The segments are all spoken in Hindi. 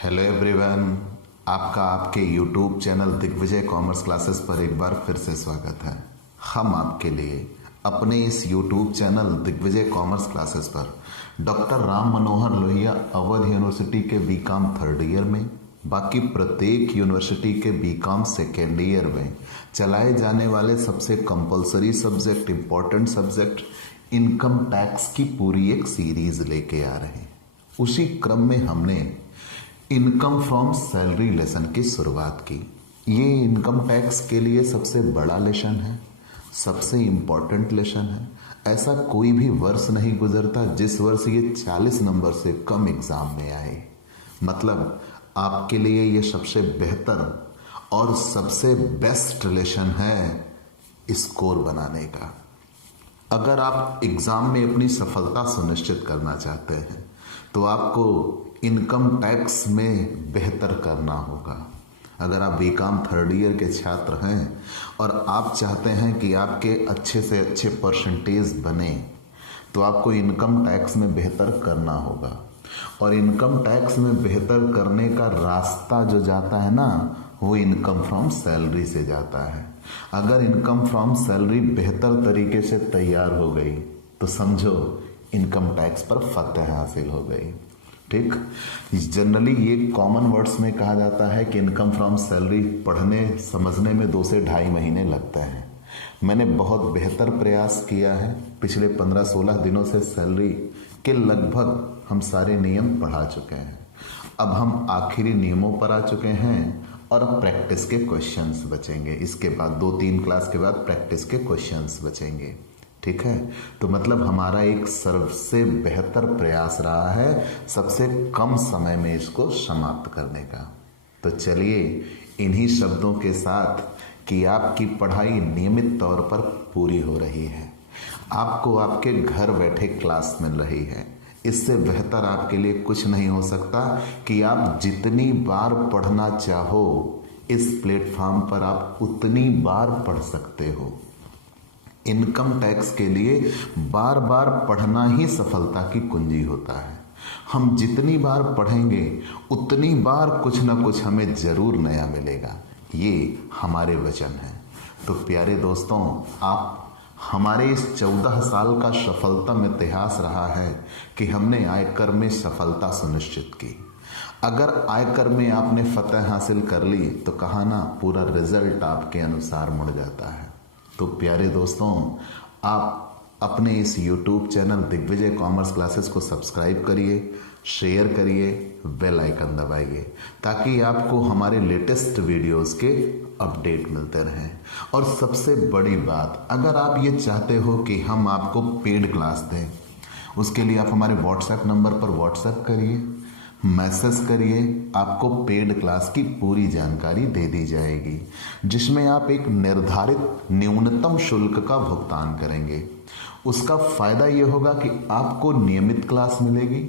हेलो एवरीवन, आपका आपके YouTube channel Digvijay commerce classes पर एक बार फिर से स्वागत है। हम आपके लिए अपने इस YouTube channel Digvijay commerce classes पर डॉक्टर राम मनोहर लोहिया अवध यूनिवर्सिटी के बीकॉम थर्ड ईयर में, बाकी प्रत्येक यूनिवर्सिटी के बीकॉम सेकेंड ईयर में चलाए जाने वाले सबसे compulsory subject, important subject income tax की पूरी एक सीरीज लेके आ रहे हैं। उसी क्रम में हमने इनकम फ्रॉम सैलरी लेसन की शुरुआत की। ये इनकम टैक्स के लिए सबसे बड़ा लेसन है, सबसे इम्पॉर्टेंट लेसन है। ऐसा कोई भी वर्ष नहीं गुजरता जिस वर्ष ये 40 नंबर से कम एग्जाम में आए। मतलब आपके लिए ये सबसे बेहतर और सबसे बेस्ट लेसन है स्कोर बनाने का। अगर आप एग्जाम में अपनी सफलता सुनिश्चित करना चाहते हैं तो आपको इनकम टैक्स में बेहतर करना होगा। अगर आप बीकॉम थर्ड ईयर के छात्र हैं और आप चाहते हैं कि आपके अच्छे से अच्छे परसेंटेज बने तो आपको इनकम टैक्स में बेहतर करना होगा। और इनकम टैक्स में बेहतर करने का रास्ता जो जाता है ना, वो इनकम फ्रॉम सैलरी से जाता है। अगर इनकम फ्रॉम सैलरी बेहतर तरीके से तैयार हो गई तो समझो इनकम टैक्स पर फतह हासिल हो गई। ठीक, जनरली ये कॉमन वर्ड्स में कहा जाता है कि इनकम फ्रॉम सैलरी पढ़ने समझने में 2 से ढाई महीने लगते हैं। मैंने बहुत बेहतर प्रयास किया है। पिछले 15-16 दिनों से सैलरी के लगभग हम सारे नियम पढ़ा चुके हैं। अब हम आखिरी नियमों पर आ चुके हैं और अब प्रैक्टिस के क्वेश्चंस बचेंगे। इसके बाद 2-3 क्लास के बाद प्रैक्टिस के क्वेश्चंस बचेंगे। ठीक है, तो मतलब हमारा एक सबसे बेहतर प्रयास रहा है सबसे कम समय में इसको समाप्त करने का। तो चलिए इन्हीं शब्दों के साथ कि आपकी पढ़ाई नियमित तौर पर पूरी हो रही है, आपको आपके घर बैठे क्लास मिल रही है, इससे बेहतर आपके लिए कुछ नहीं हो सकता कि आप जितनी बार पढ़ना चाहो इस प्लेटफॉर्म पर आप उतनी बार पढ़ सकते हो। इनकम टैक्स के लिए बार बार पढ़ना ही सफलता की कुंजी होता है। हम जितनी बार पढ़ेंगे उतनी बार कुछ ना कुछ हमें जरूर नया मिलेगा। ये हमारे वचन है। तो प्यारे दोस्तों, आप हमारे इस 14 साल का सफलतम इतिहास रहा है कि हमने आयकर में सफलता सुनिश्चित की। अगर आयकर में आपने फतह हासिल कर ली तो कहा ना, पूरा रिजल्ट आपके अनुसार मुड़ जाता है। तो प्यारे दोस्तों, आप अपने इस YouTube channel Digvijay commerce classes को सब्सक्राइब करिए, शेयर करिए, बेल आइकन दबाइए ताकि आपको हमारे लेटेस्ट वीडियोस के अपडेट मिलते रहें। और सबसे बड़ी बात, अगर आप ये चाहते हो कि हम आपको पेड क्लास दें, उसके लिए आप हमारे व्हाट्सएप नंबर पर व्हाट्सएप करिए, मैसेज करिए, आपको पेड क्लास की पूरी जानकारी दे दी जाएगी जिसमें आप एक निर्धारित न्यूनतम शुल्क का भुगतान करेंगे। उसका फायदा ये होगा कि आपको नियमित क्लास मिलेगी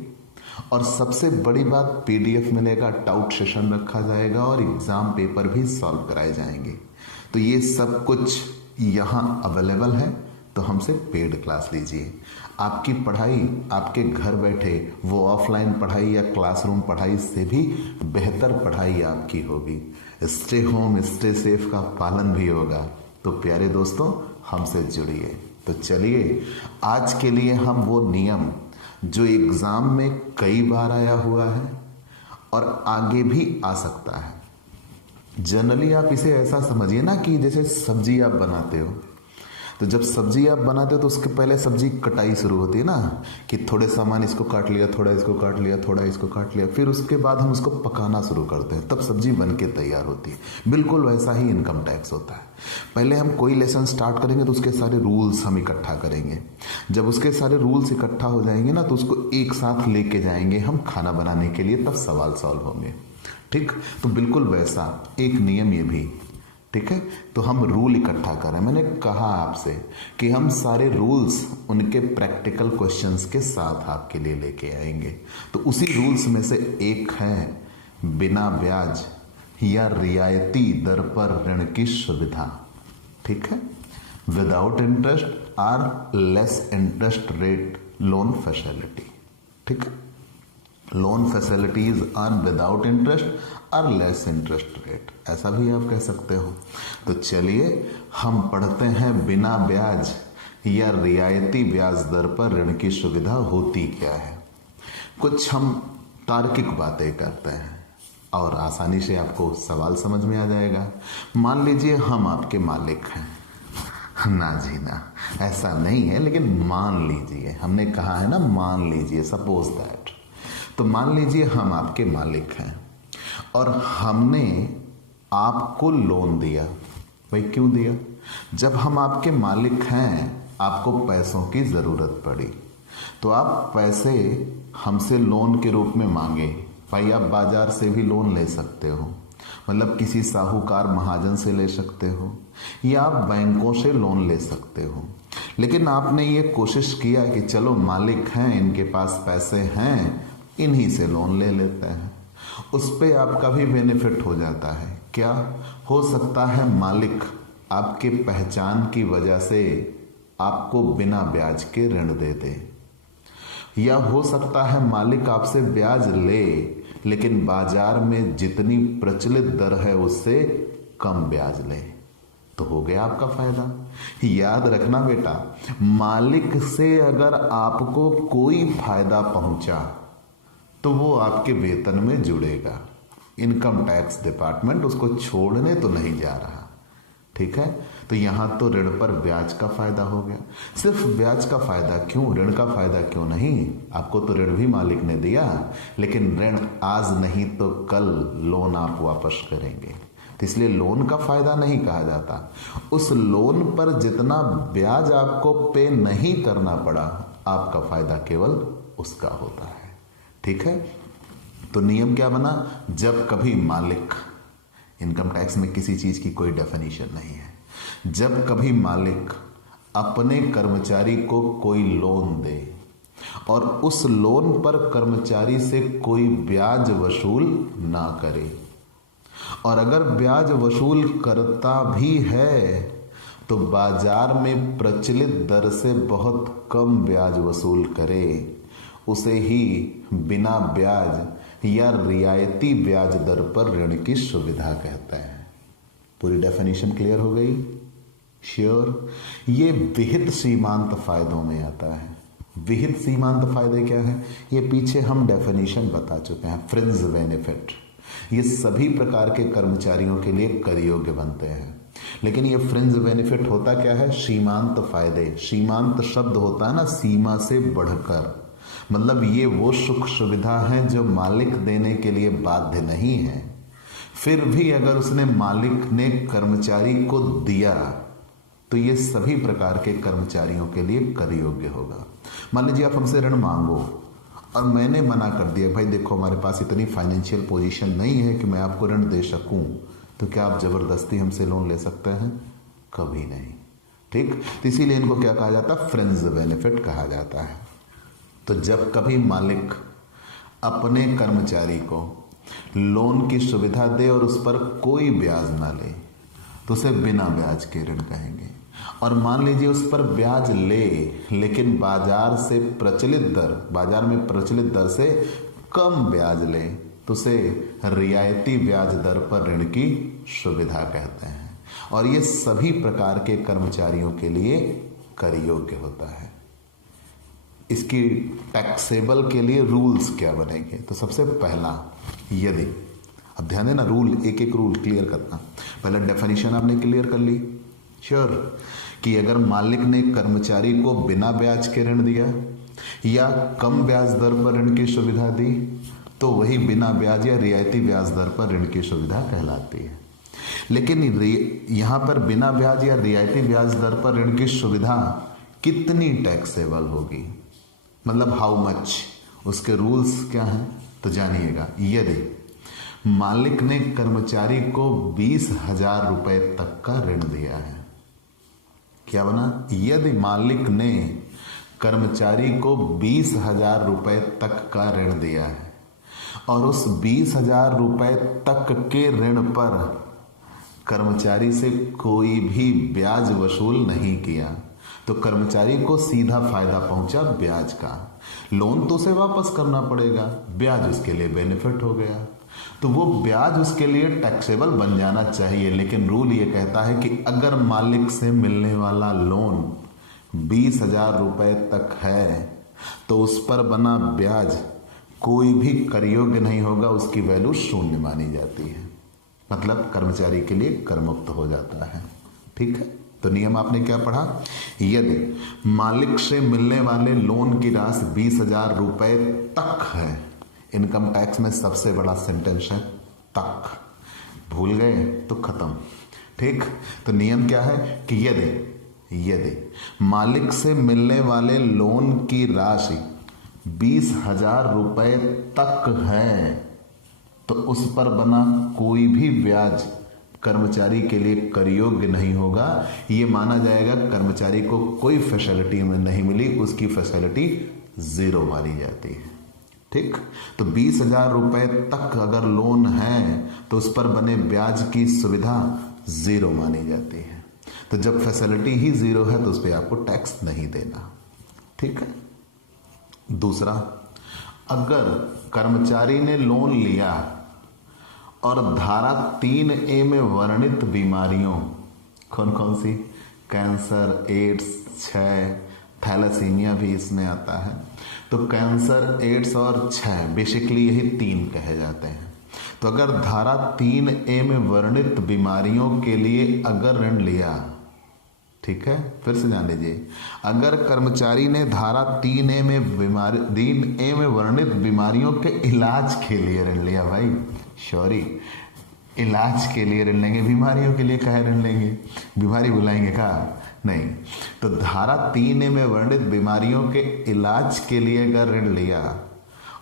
और सबसे बड़ी बात PDF मिलेगा, डाउट सेशन रखा जाएगा और एग्जाम पेपर भी सॉल्व कराए जाएंगे। तो ये सब कुछ यहाँ अवेलेबल है, तो हमसे पेड क्लास लीजिए। आपकी पढ़ाई आपके घर बैठे, वो ऑफलाइन पढ़ाई या क्लासरूम पढ़ाई से भी बेहतर पढ़ाई आपकी होगी। स्टे होम स्टे सेफ का पालन भी होगा। तो प्यारे दोस्तों, हमसे जुड़िए। तो चलिए आज के लिए हम वो नियम जो एग्जाम में कई बार आया हुआ है और आगे भी आ सकता है। जनरली आप इसे ऐसा समझिए ना कि जैसे सब्जी आप बनाते हो, तो जब सब्जी आप बनाते हो तो उसके पहले सब्जी कटाई शुरू होती है ना, कि थोड़े सामान इसको काट लिया, थोड़ा इसको काट लिया, थोड़ा इसको काट लिया, फिर उसके बाद हम उसको पकाना शुरू करते हैं, तब सब्जी बन के तैयार होती है। बिल्कुल वैसा ही इनकम टैक्स होता है। पहले हम कोई लेसन स्टार्ट करेंगे तो उसके सारे रूल्स हम इकट्ठा करेंगे। जब उसके सारे रूल्स इकट्ठा हो जाएंगे ना तो उसको एक साथ लेके जाएंगे हम खाना बनाने के लिए, तब सवाल सॉल्व होंगे। ठीक, तो बिल्कुल वैसा एक नियम ये भी। ठीक है, तो हम रूल इकट्ठा करें। मैंने कहा आपसे कि हम सारे रूल्स उनके प्रैक्टिकल क्वेश्चंस के साथ आपके लिए लेके आएंगे। तो उसी रूल्स में से एक है बिना ब्याज या रियायती दर पर ऋण की सुविधा। ठीक है, विदाउट इंटरेस्ट और less interest rate loan facility. ठीक है, loan facilities are without interest और लेस इंटरेस्ट रेट, ऐसा भी आप कह सकते हो। तो चलिए हम पढ़ते हैं बिना ब्याज या रियायती ब्याज दर पर ऋण की सुविधा होती क्या है। कुछ हम तार्किक बातें करते हैं और आसानी से आपको सवाल समझ में आ जाएगा। मान लीजिए हम आपके मालिक हैं। ना जी ना, ऐसा नहीं है, लेकिन मान लीजिए, हमने कहा है ना मान लीजिए, सपोज दैट। तो मान लीजिए हम आपके मालिक हैं और हमने आपको लोन दिया। भाई क्यों दिया? जब हम आपके मालिक हैं, आपको पैसों की जरूरत पड़ी तो आप पैसे हमसे लोन के रूप में मांगे। भाई आप बाजार से भी लोन ले सकते हो, मतलब किसी साहूकार महाजन से ले सकते हो या आप बैंकों से लोन ले सकते हो। लेकिन आपने ये कोशिश किया कि चलो मालिक हैं, इनके पास पैसे हैं, इन्हीं से लोन ले लेते हैं। उस पे आपका भी बेनिफिट हो जाता है। क्या हो सकता है? मालिक आपके पहचान की वजह से आपको बिना ब्याज के ऋण दे दे, या हो सकता है मालिक आपसे ब्याज ले लेकिन बाजार में जितनी प्रचलित दर है उससे कम ब्याज ले, तो हो गया आपका फायदा। याद रखना बेटा, मालिक से अगर आपको कोई फायदा पहुंचा तो वो आपके वेतन में जुड़ेगा। इनकम टैक्स डिपार्टमेंट उसको छोड़ने तो नहीं जा रहा, ठीक है। तो यहां तो ऋण पर ब्याज का फायदा हो गया। सिर्फ ब्याज का फायदा क्यों, ऋण का फायदा क्यों नहीं? आपको तो ऋण भी मालिक ने दिया, लेकिन ऋण आज नहीं तो कल लोन आप वापस करेंगे, तो इसलिए लोन का फायदा नहीं कहा जाता। उस लोन पर जितना ब्याज आपको पे नहीं करना पड़ा, आपका फायदा केवल उसका होता है, ठीक है। तो नियम क्या बना? जब कभी मालिक, इनकम टैक्स में किसी चीज की कोई डेफिनेशन नहीं है, जब कभी मालिक अपने कर्मचारी को कोई लोन दे और उस लोन पर कर्मचारी से कोई ब्याज वसूल ना करे, और अगर ब्याज वसूल करता भी है तो बाजार में प्रचलित दर से बहुत कम ब्याज वसूल करे, उसे ही बिना ब्याज या रियायती ब्याज दर पर ऋण की सुविधा कहते हैं। पूरी डेफिनेशन क्लियर हो गई? श्योर। ये विहित सीमांत फायदों में आता है। विहित सीमांत फायदे क्या है? ये पीछे हम डेफिनेशन बता चुके हैं। फ्रिंज बेनिफिट, ये सभी प्रकार के कर्मचारियों के लिए कर योग्य बनते हैं। लेकिन ये फ्रिंज बेनिफिट होता क्या है? सीमांत फायदे। सीमांत शब्द होता है ना सीमा से बढ़कर, मतलब ये वो सुख सुविधा है जो मालिक देने के लिए बाध्य नहीं है, फिर भी अगर उसने मालिक ने कर्मचारी को दिया तो ये सभी प्रकार के कर्मचारियों के लिए कर योग्य होगा। मान लीजिए आप हमसे ऋण मांगो और मैंने मना कर दिया, भाई देखो हमारे पास इतनी फाइनेंशियल पोजीशन नहीं है कि मैं आपको ऋण दे सकूं, तो क्या आप जबरदस्ती हमसे लोन ले सकते हैं? कभी नहीं, ठीक। तो इसीलिए इनको क्या कहा जाता है? फ्रिंज बेनिफिट कहा जाता है। तो जब कभी मालिक अपने कर्मचारी को लोन की सुविधा दे और उस पर कोई ब्याज ना ले तो उसे बिना ब्याज के ऋण कहेंगे। और मान लीजिए उस पर ब्याज ले लेकिन बाजार में प्रचलित दर से कम ब्याज ले तो उसे रियायती ब्याज दर पर ऋण की सुविधा कहते हैं। और ये सभी प्रकार के कर्मचारियों के लिए कर योग्य होता है। इसकी टैक्सेबल के लिए रूल्स क्या बनेंगे? तो सबसे पहला, यदि, अब ध्यान देना, रूल एक एक रूल क्लियर करना। पहले डेफिनेशन आपने क्लियर कर ली, श्योर, कि अगर मालिक ने कर्मचारी को बिना ब्याज के ऋण दिया या कम ब्याज दर पर ऋण की सुविधा दी तो वही बिना ब्याज या रियायती ब्याज दर पर ऋण की सुविधा कहलाती है। लेकिन यहां पर बिना ब्याज या रियायती ब्याज दर पर ऋण की सुविधा कितनी टैक्सेबल होगी, मतलब हाउ मच, उसके रूल्स क्या हैं? तो जानिएगा। यदि मालिक ने कर्मचारी को 20,000 रुपए तक का ऋण दिया है, क्या बना? यदि मालिक ने कर्मचारी को 20,000 रुपए तक का ऋण दिया है और उस 20,000 रुपए तक के ऋण पर कर्मचारी से कोई भी ब्याज वसूल नहीं किया, तो कर्मचारी को सीधा फायदा पहुंचा ब्याज का। लोन तो उसे वापस करना पड़ेगा, ब्याज उसके लिए बेनिफिट हो गया, तो वो ब्याज उसके लिए टैक्सेबल बन जाना चाहिए। लेकिन रूल ये कहता है कि अगर मालिक से मिलने वाला लोन 20,000 रुपए तक है तो उस पर बना ब्याज कोई भी कर योग्य नहीं होगा, उसकी वैल्यू शून्य मानी जाती है, मतलब कर्मचारी के लिए कर मुक्त हो जाता है। ठीक है, तो नियम आपने क्या पढ़ा? यदि मालिक से मिलने वाले लोन की राशि 20,000 रुपए तक है, इनकम टैक्स में सबसे बड़ा सेंटेंस है तक, भूल गए तो खत्म। ठीक, तो नियम क्या है कि यदि मालिक से मिलने वाले लोन की राशि 20,000 रुपए तक है तो उस पर बना कोई भी ब्याज कर्मचारी के लिए कर योग्य नहीं होगा। ये माना जाएगा कर्मचारी को कोई फैसिलिटी में नहीं मिली, उसकी फैसिलिटी जीरो मानी जाती है। ठीक, तो 20,000 रुपए तक अगर लोन है तो उस पर बने ब्याज की सुविधा जीरो मानी जाती है। तो जब फैसिलिटी ही जीरो है तो उस पर आपको टैक्स नहीं देना। ठीक है, दूसरा, अगर कर्मचारी ने लोन लिया और धारा 3A में वर्णित बीमारियों, कौन कौन सी? कैंसर, एड्स, क्षय, थैलेसीमिया भी इसमें आता है। तो कैंसर, एड्स और क्षय बेसिकली यही 3 कहे जाते हैं। तो अगर धारा 3A में वर्णित बीमारियों के लिए अगर ऋण लिया, ठीक है, फिर से जान लीजिए, अगर कर्मचारी ने धारा 3A में वर्णित बीमारियों के इलाज के लिए ऋण लिया, भाई सॉरी, इलाज के लिए ऋण लेंगे, बीमारियों के लिए काहे ऋण लेंगे? बीमारी बुलाएंगे का? नहीं। तो धारा 3A में वर्णित बीमारियों के इलाज के लिए अगर ऋण लिया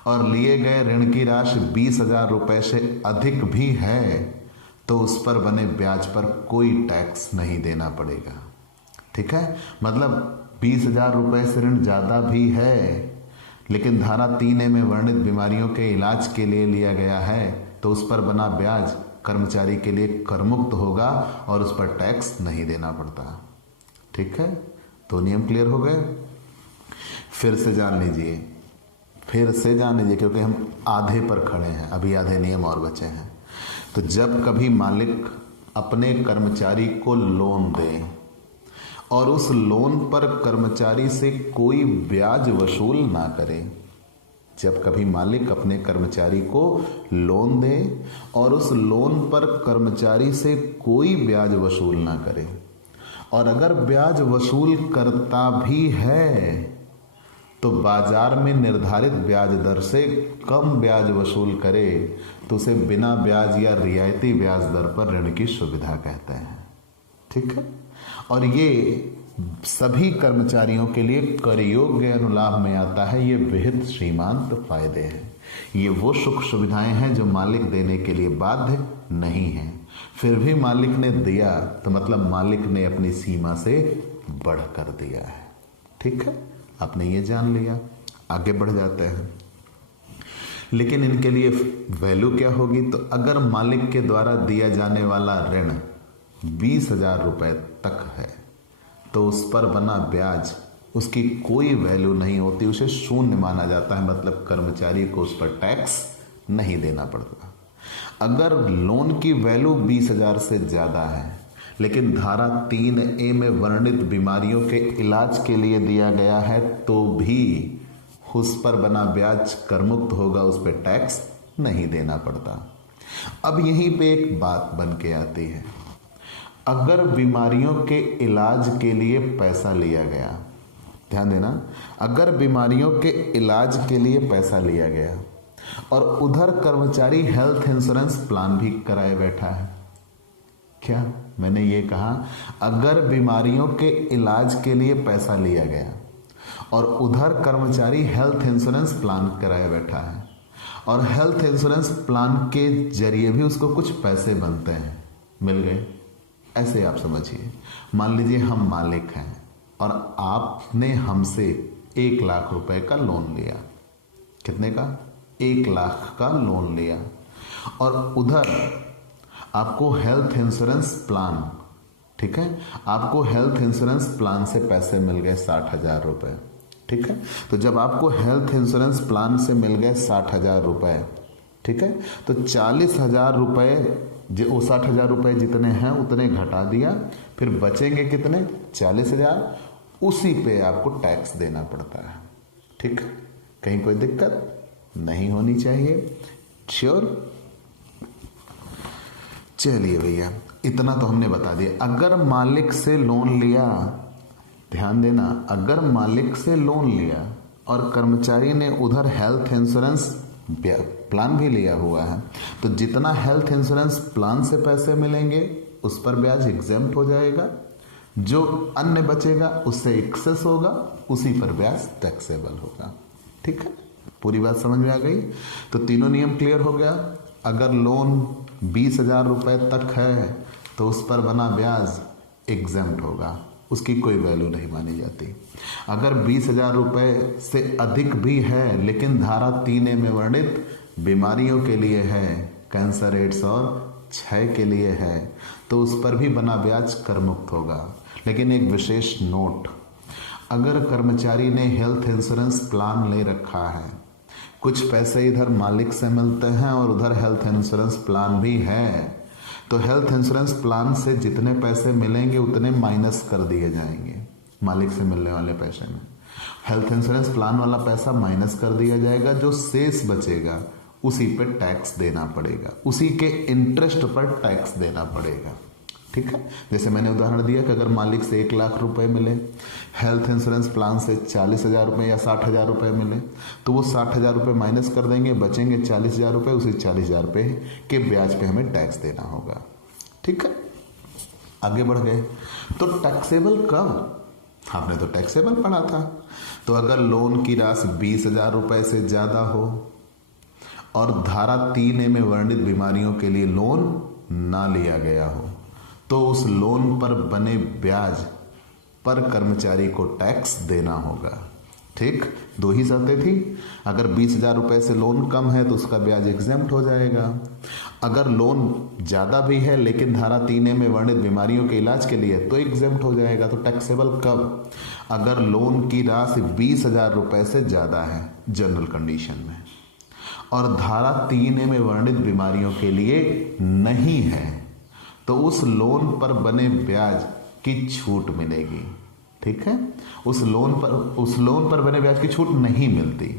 और लिए गए ऋण की राशि 20,000 रुपए से अधिक भी है तो उस पर बने ब्याज पर कोई टैक्स नहीं देना पड़ेगा। ठीक है, मतलब 20,000 रुपए से ऋण ज्यादा भी है लेकिन धारा 3A में वर्णित बीमारियों के इलाज के लिए लिया गया है तो उस पर बना ब्याज कर्मचारी के लिए करमुक्त होगा और उस पर टैक्स नहीं देना पड़ता। ठीक है, तो नियम क्लियर हो गए? फिर से जान लीजिए क्योंकि हम आधे पर खड़े हैं, अभी आधे नियम और बचे हैं। तो जब कभी मालिक अपने कर्मचारी को लोन दे और उस लोन पर कर्मचारी से कोई ब्याज वसूल ना करे, जब कभी मालिक अपने कर्मचारी को लोन दे और उस लोन पर कर्मचारी से कोई ब्याज वसूल ना करे, और अगर ब्याज वसूल करता भी है तो बाजार में निर्धारित ब्याज दर से कम ब्याज वसूल करे तो उसे बिना ब्याज या रियायती ब्याज दर पर ऋण की सुविधा कहते हैं। ठीक है, और ये सभी कर्मचारियों के लिए कर योग्य अनुलाभ में आता है। ये विहित सीमांत फायदे हैं, ये वो सुख सुविधाएं हैं जो मालिक देने के लिए बाध्य नहीं है। फिर भी मालिक ने दिया तो मतलब मालिक ने अपनी सीमा से बढ़कर दिया है। ठीक है, आपने ये जान लिया, आगे बढ़ जाते हैं। लेकिन इनके लिए वैल्यू क्या होगी? तो अगर मालिक के द्वारा दिया जाने वाला ऋण 20,000 रुपए तक है तो उस पर बना ब्याज उसकी कोई वैल्यू नहीं होती, उसे शून्य माना जाता है, मतलब कर्मचारी को उस पर टैक्स नहीं देना पड़ता। अगर लोन की वैल्यू 20,000 से ज्यादा है लेकिन धारा 3A में वर्णित बीमारियों के इलाज के लिए दिया गया है तो भी उस पर बना ब्याज करमुक्त होगा, उस पर टैक्स नहीं देना पड़ता। अब यहीं पे एक बात बन के आती है, अगर बीमारियों के इलाज के लिए पैसा लिया गया, ध्यान देना, अगर बीमारियों के इलाज के लिए पैसा लिया गया और उधर कर्मचारी हेल्थ इंश्योरेंस प्लान भी कराए बैठा है, क्या मैंने ये कहा? अगर बीमारियों के इलाज के लिए पैसा लिया गया और उधर कर्मचारी हेल्थ इंश्योरेंस प्लान कराए बैठा है और हेल्थ इंश्योरेंस प्लान के जरिए भी उसको कुछ पैसे बनते हैं, मिल गए, ऐसे आप समझिए। मान लीजिए हम मालिक हैं और आपने हमसे 1 लाख रुपए का लोन लिया। कितने का? 1 लाख का लोन लिया और उधर आपको हेल्थ इंश्योरेंस प्लान ठीक है। आपको हेल्थ इंश्योरेंस प्लान से पैसे मिल गए 60,000 रुपए, ठीक है। तो जब आपको हेल्थ इंश्योरेंस प्लान से मिल गए 60,000 रुपए, ठीक है, तो 40,000 रुपए, वो 60,000 रुपए जितने हैं उतने घटा दिया, फिर बचेंगे कितने, 40,000, उसी पे आपको टैक्स देना पड़ता है, ठीक है। कहीं कोई दिक्कत नहीं होनी चाहिए, श्योर। चलिए भैया, इतना तो हमने बता दिया। अगर मालिक से लोन लिया, ध्यान देना, अगर मालिक से लोन लिया और कर्मचारी ने उधर हेल्थ इंश्योरेंस प्लान भी लिया हुआ है, तो जितना हेल्थ इंश्योरेंस प्लान से पैसे मिलेंगे उस पर ब्याज एग्जेम्प्ट हो जाएगा, जो अन्य बचेगा उससे एक्सेस होगा, उसी पर ब्याज टैक्सेबल होगा, ठीक है। पूरी बात समझ में आ गई। तो तीनों नियम क्लियर हो गया। अगर लोन 20,000 रुपए तक है तो उस पर बना ब्याज एग्जेम्प्ट होगा, उसकी कोई वैल्यू नहीं मानी जाती। अगर 20,000 रुपए से अधिक भी है लेकिन धारा 3A में वर्णित बीमारियों के लिए है, कैंसर, एड्स और क्षय के लिए है, तो उस पर भी बना ब्याज कर मुक्त होगा। लेकिन एक विशेष नोट, अगर कर्मचारी ने हेल्थ इंश्योरेंस प्लान ले रखा है, कुछ पैसे इधर मालिक से मिलते हैं और उधर हेल्थ इंश्योरेंस प्लान भी है, तो हेल्थ इंश्योरेंस प्लान से जितने पैसे मिलेंगे उतने माइनस कर दिए जाएंगे मालिक से मिलने वाले पैसे में। हेल्थ इंश्योरेंस प्लान वाला पैसा माइनस कर दिया जाएगा, जो शेष बचेगा उसी पे टैक्स देना पड़ेगा, उसी के इंटरेस्ट पर टैक्स देना पड़ेगा, ठीक है। जैसे मैंने उदाहरण दिया कि अगर मालिक से 1,00,000 रुपए मिले, हेल्थ इंश्योरेंस प्लान से 40,000 रुपए या 60,000 रुपए मिले, तो वो 60,000 रुपए माइनस कर देंगे, बचेंगे 40,000 रुपए, उसी 40,000 रुपए के ब्याज पे हमें टैक्स देना होगा, ठीक है। आगे बढ़ गए, तो टैक्सेबल कब, आपने तो टैक्सेबल पढ़ा था। तो अगर लोन की राशि 20,000 रुपए से ज्यादा हो और धारा 3A में वर्णित बीमारियों के लिए लोन ना लिया गया हो, तो उस लोन पर बने ब्याज पर कर्मचारी को टैक्स देना होगा, ठीक। दो ही शर्तें थी। अगर 20,000 रुपए से लोन कम है तो उसका ब्याज एग्जेम्प्ट हो जाएगा। अगर लोन ज़्यादा भी है लेकिन धारा 3A में वर्णित बीमारियों के इलाज के लिए, तो एग्जेम्प्ट हो जाएगा। तो टैक्सेबल कब, अगर लोन की राशि 20,000 रुपए से ज़्यादा है जनरल कंडीशन में, और धारा 3A में वर्णित बीमारियों के लिए नहीं है, तो उस लोन पर बने ब्याज की छूट मिलेगी, ठीक है। उस लोन पर बने ब्याज की छूट नहीं मिलती,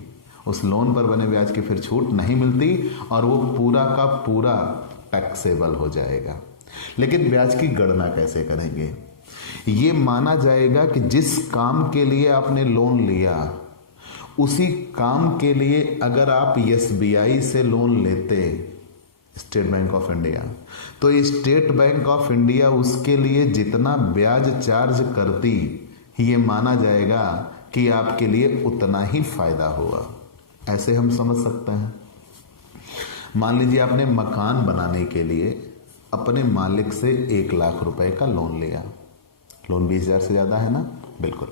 उस लोन पर बने ब्याज की फिर छूट नहीं मिलती और वो पूरा का पूरा टैक्सेबल हो जाएगा। लेकिन ब्याज की गणना कैसे करेंगे, ये माना जाएगा कि जिस काम के लिए आपने लोन लिया, उसी काम के लिए अगर आप SBI से लोन लेते, स्टेट बैंक ऑफ इंडिया, तो स्टेट बैंक ऑफ इंडिया उसके लिए जितना ब्याज चार्ज करती, ये माना जाएगा कि आपके लिए उतना ही फायदा हुआ। ऐसे हम समझ सकते हैं। मान लीजिए आपने मकान बनाने के लिए अपने मालिक से 1,00,000 रुपए का लोन लिया, लोन 20,000 से ज़्यादा है ना, बिल्कुल,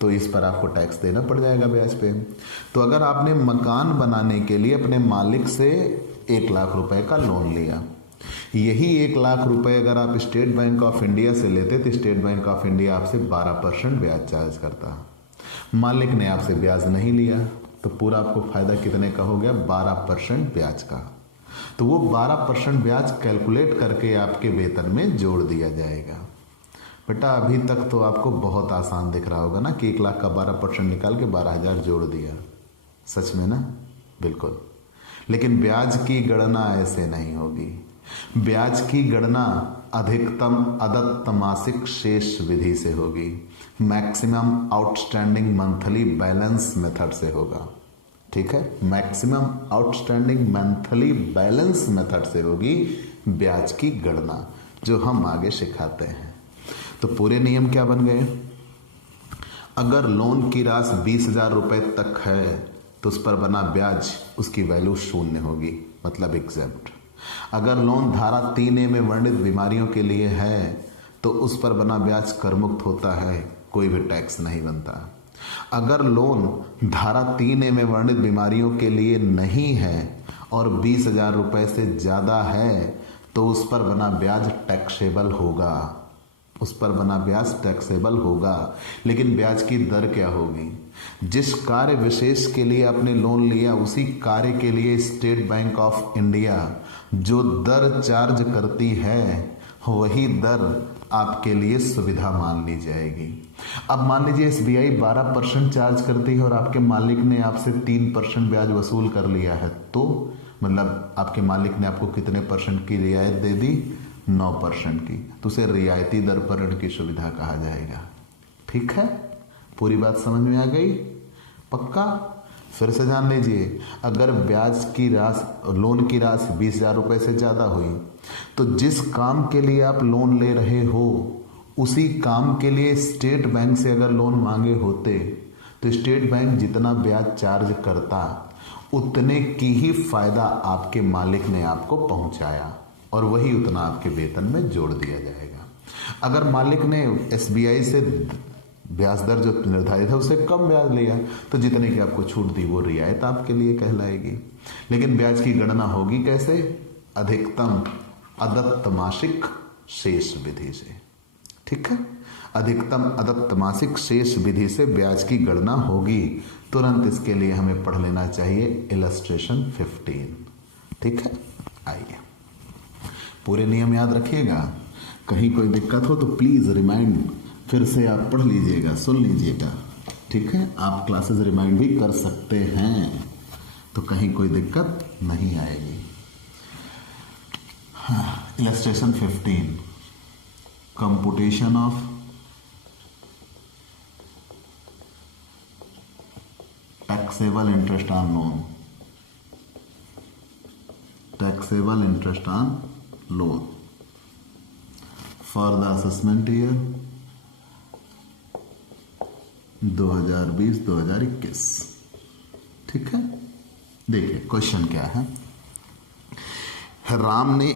तो इस पर आपको टैक्स देना पड़ जाएगा ब्याज पे। तो अगर आपने मकान बनाने के लिए अपने मालिक से 1,00,000 रुपए का लोन लिया, यही 1,00,000 रुपए अगर आप स्टेट बैंक ऑफ इंडिया से लेते तो स्टेट बैंक ऑफ इंडिया आपसे 12% ब्याज चार्ज करता। मालिक ने आपसे ब्याज नहीं लिया, तो पूरा आपको फायदा कितने का हो गया, 12% ब्याज का। तो वो 12% ब्याज कैलकुलेट करके आपके वेतन में जोड़ दिया जाएगा। बेटा अभी तक तो आपको बहुत आसान दिख रहा होगा ना कि 1,00,000 का 12% निकाल के 12,000 जोड़ दिया, सच में ना, बिल्कुल। लेकिन ब्याज की गणना ऐसे नहीं होगी। ब्याज की गणना अधिकतम अदत्त मासिक शेष विधि से होगी, maximum outstanding monthly balance method से होगा, ठीक है। Maximum outstanding monthly balance method से होगी ब्याज की गणना, जो हम आगे सिखाते हैं। तो पूरे नियम क्या बन गए, अगर लोन की राशि 20,000 रुपए तक है तो उस पर बना ब्याज, उसकी वैल्यू 0 होगी, मतलब एग्जेम्प्ट। अगर लोन धारा 3A में वर्णित बीमारियों के लिए है तो उस पर बना ब्याज कर मुक्त होता है, कोई भी टैक्स नहीं बनता। अगर लोन धारा 3A में वर्णित बीमारियों के लिए नहीं है और 20,000 रुपए से ज़्यादा है तो उस पर बना ब्याज टैक्सेबल होगा, उस पर बना ब्याज टैक्सेबल होगा। लेकिन ब्याज की दर क्या होगी? जिस कार्य विशेष के लिए आपने लोन लिया उसी कार्य के लिए स्टेट बैंक ऑफ इंडिया जो दर चार्ज करती है वही दर आपके लिए सुविधा मान ली जाएगी। अब मान लीजिए SBI 12% चार्ज करती है और आपके मालिक ने आपसे 3% ब्याज वसूल कर लिया है, तो मतलब आपके मालिक ने आपको कितने परसेंट की रियायत दे दी? 9% की। तो उसे रियायती दर पर ऋण की सुविधा कहा जाएगा। ठीक है, पूरी बात समझ में आ गई? पक्का? फिर से जान लीजिए, अगर ब्याज की राशि, लोन की राशि 20,000 रुपये से ज़्यादा हुई तो जिस काम के लिए आप लोन ले रहे हो उसी काम के लिए स्टेट बैंक से अगर लोन मांगे होते तो स्टेट बैंक जितना ब्याज चार्ज करता उतने की ही फायदा आपके मालिक ने आपको पहुंचाया और वही उतना आपके वेतन में जोड़ दिया जाएगा। अगर मालिक ने SBI से ब्याज दर जो निर्धारित है उससे कम ब्याज लिया तो जितने की आपको छूट दी वो रियायत आपके लिए कहलाएगी। लेकिन ब्याज की गणना होगी कैसे? अधिकतम अदत्त मासिक शेष विधि से। ठीक है, अधिकतम अदत्त मासिक शेष विधि से ब्याज की गणना होगी। तुरंत इसके लिए हमें पढ़ लेना चाहिए इलस्ट्रेशन 15। ठीक है, आइए पूरे नियम याद रखिएगा। कहीं कोई दिक्कत हो तो प्लीज रिमाइंड फिर से आप पढ़ लीजिएगा, सुन लीजिएगा। ठीक है, आप क्लासेस रिमाइंड भी कर सकते हैं तो कहीं कोई दिक्कत नहीं आएगी। हाँ, illustration 15, computation of taxable interest on loan, taxable interest on loan for the assessment year 2020-2021। ठीक है, देखिए क्वेश्चन क्या है। राम ने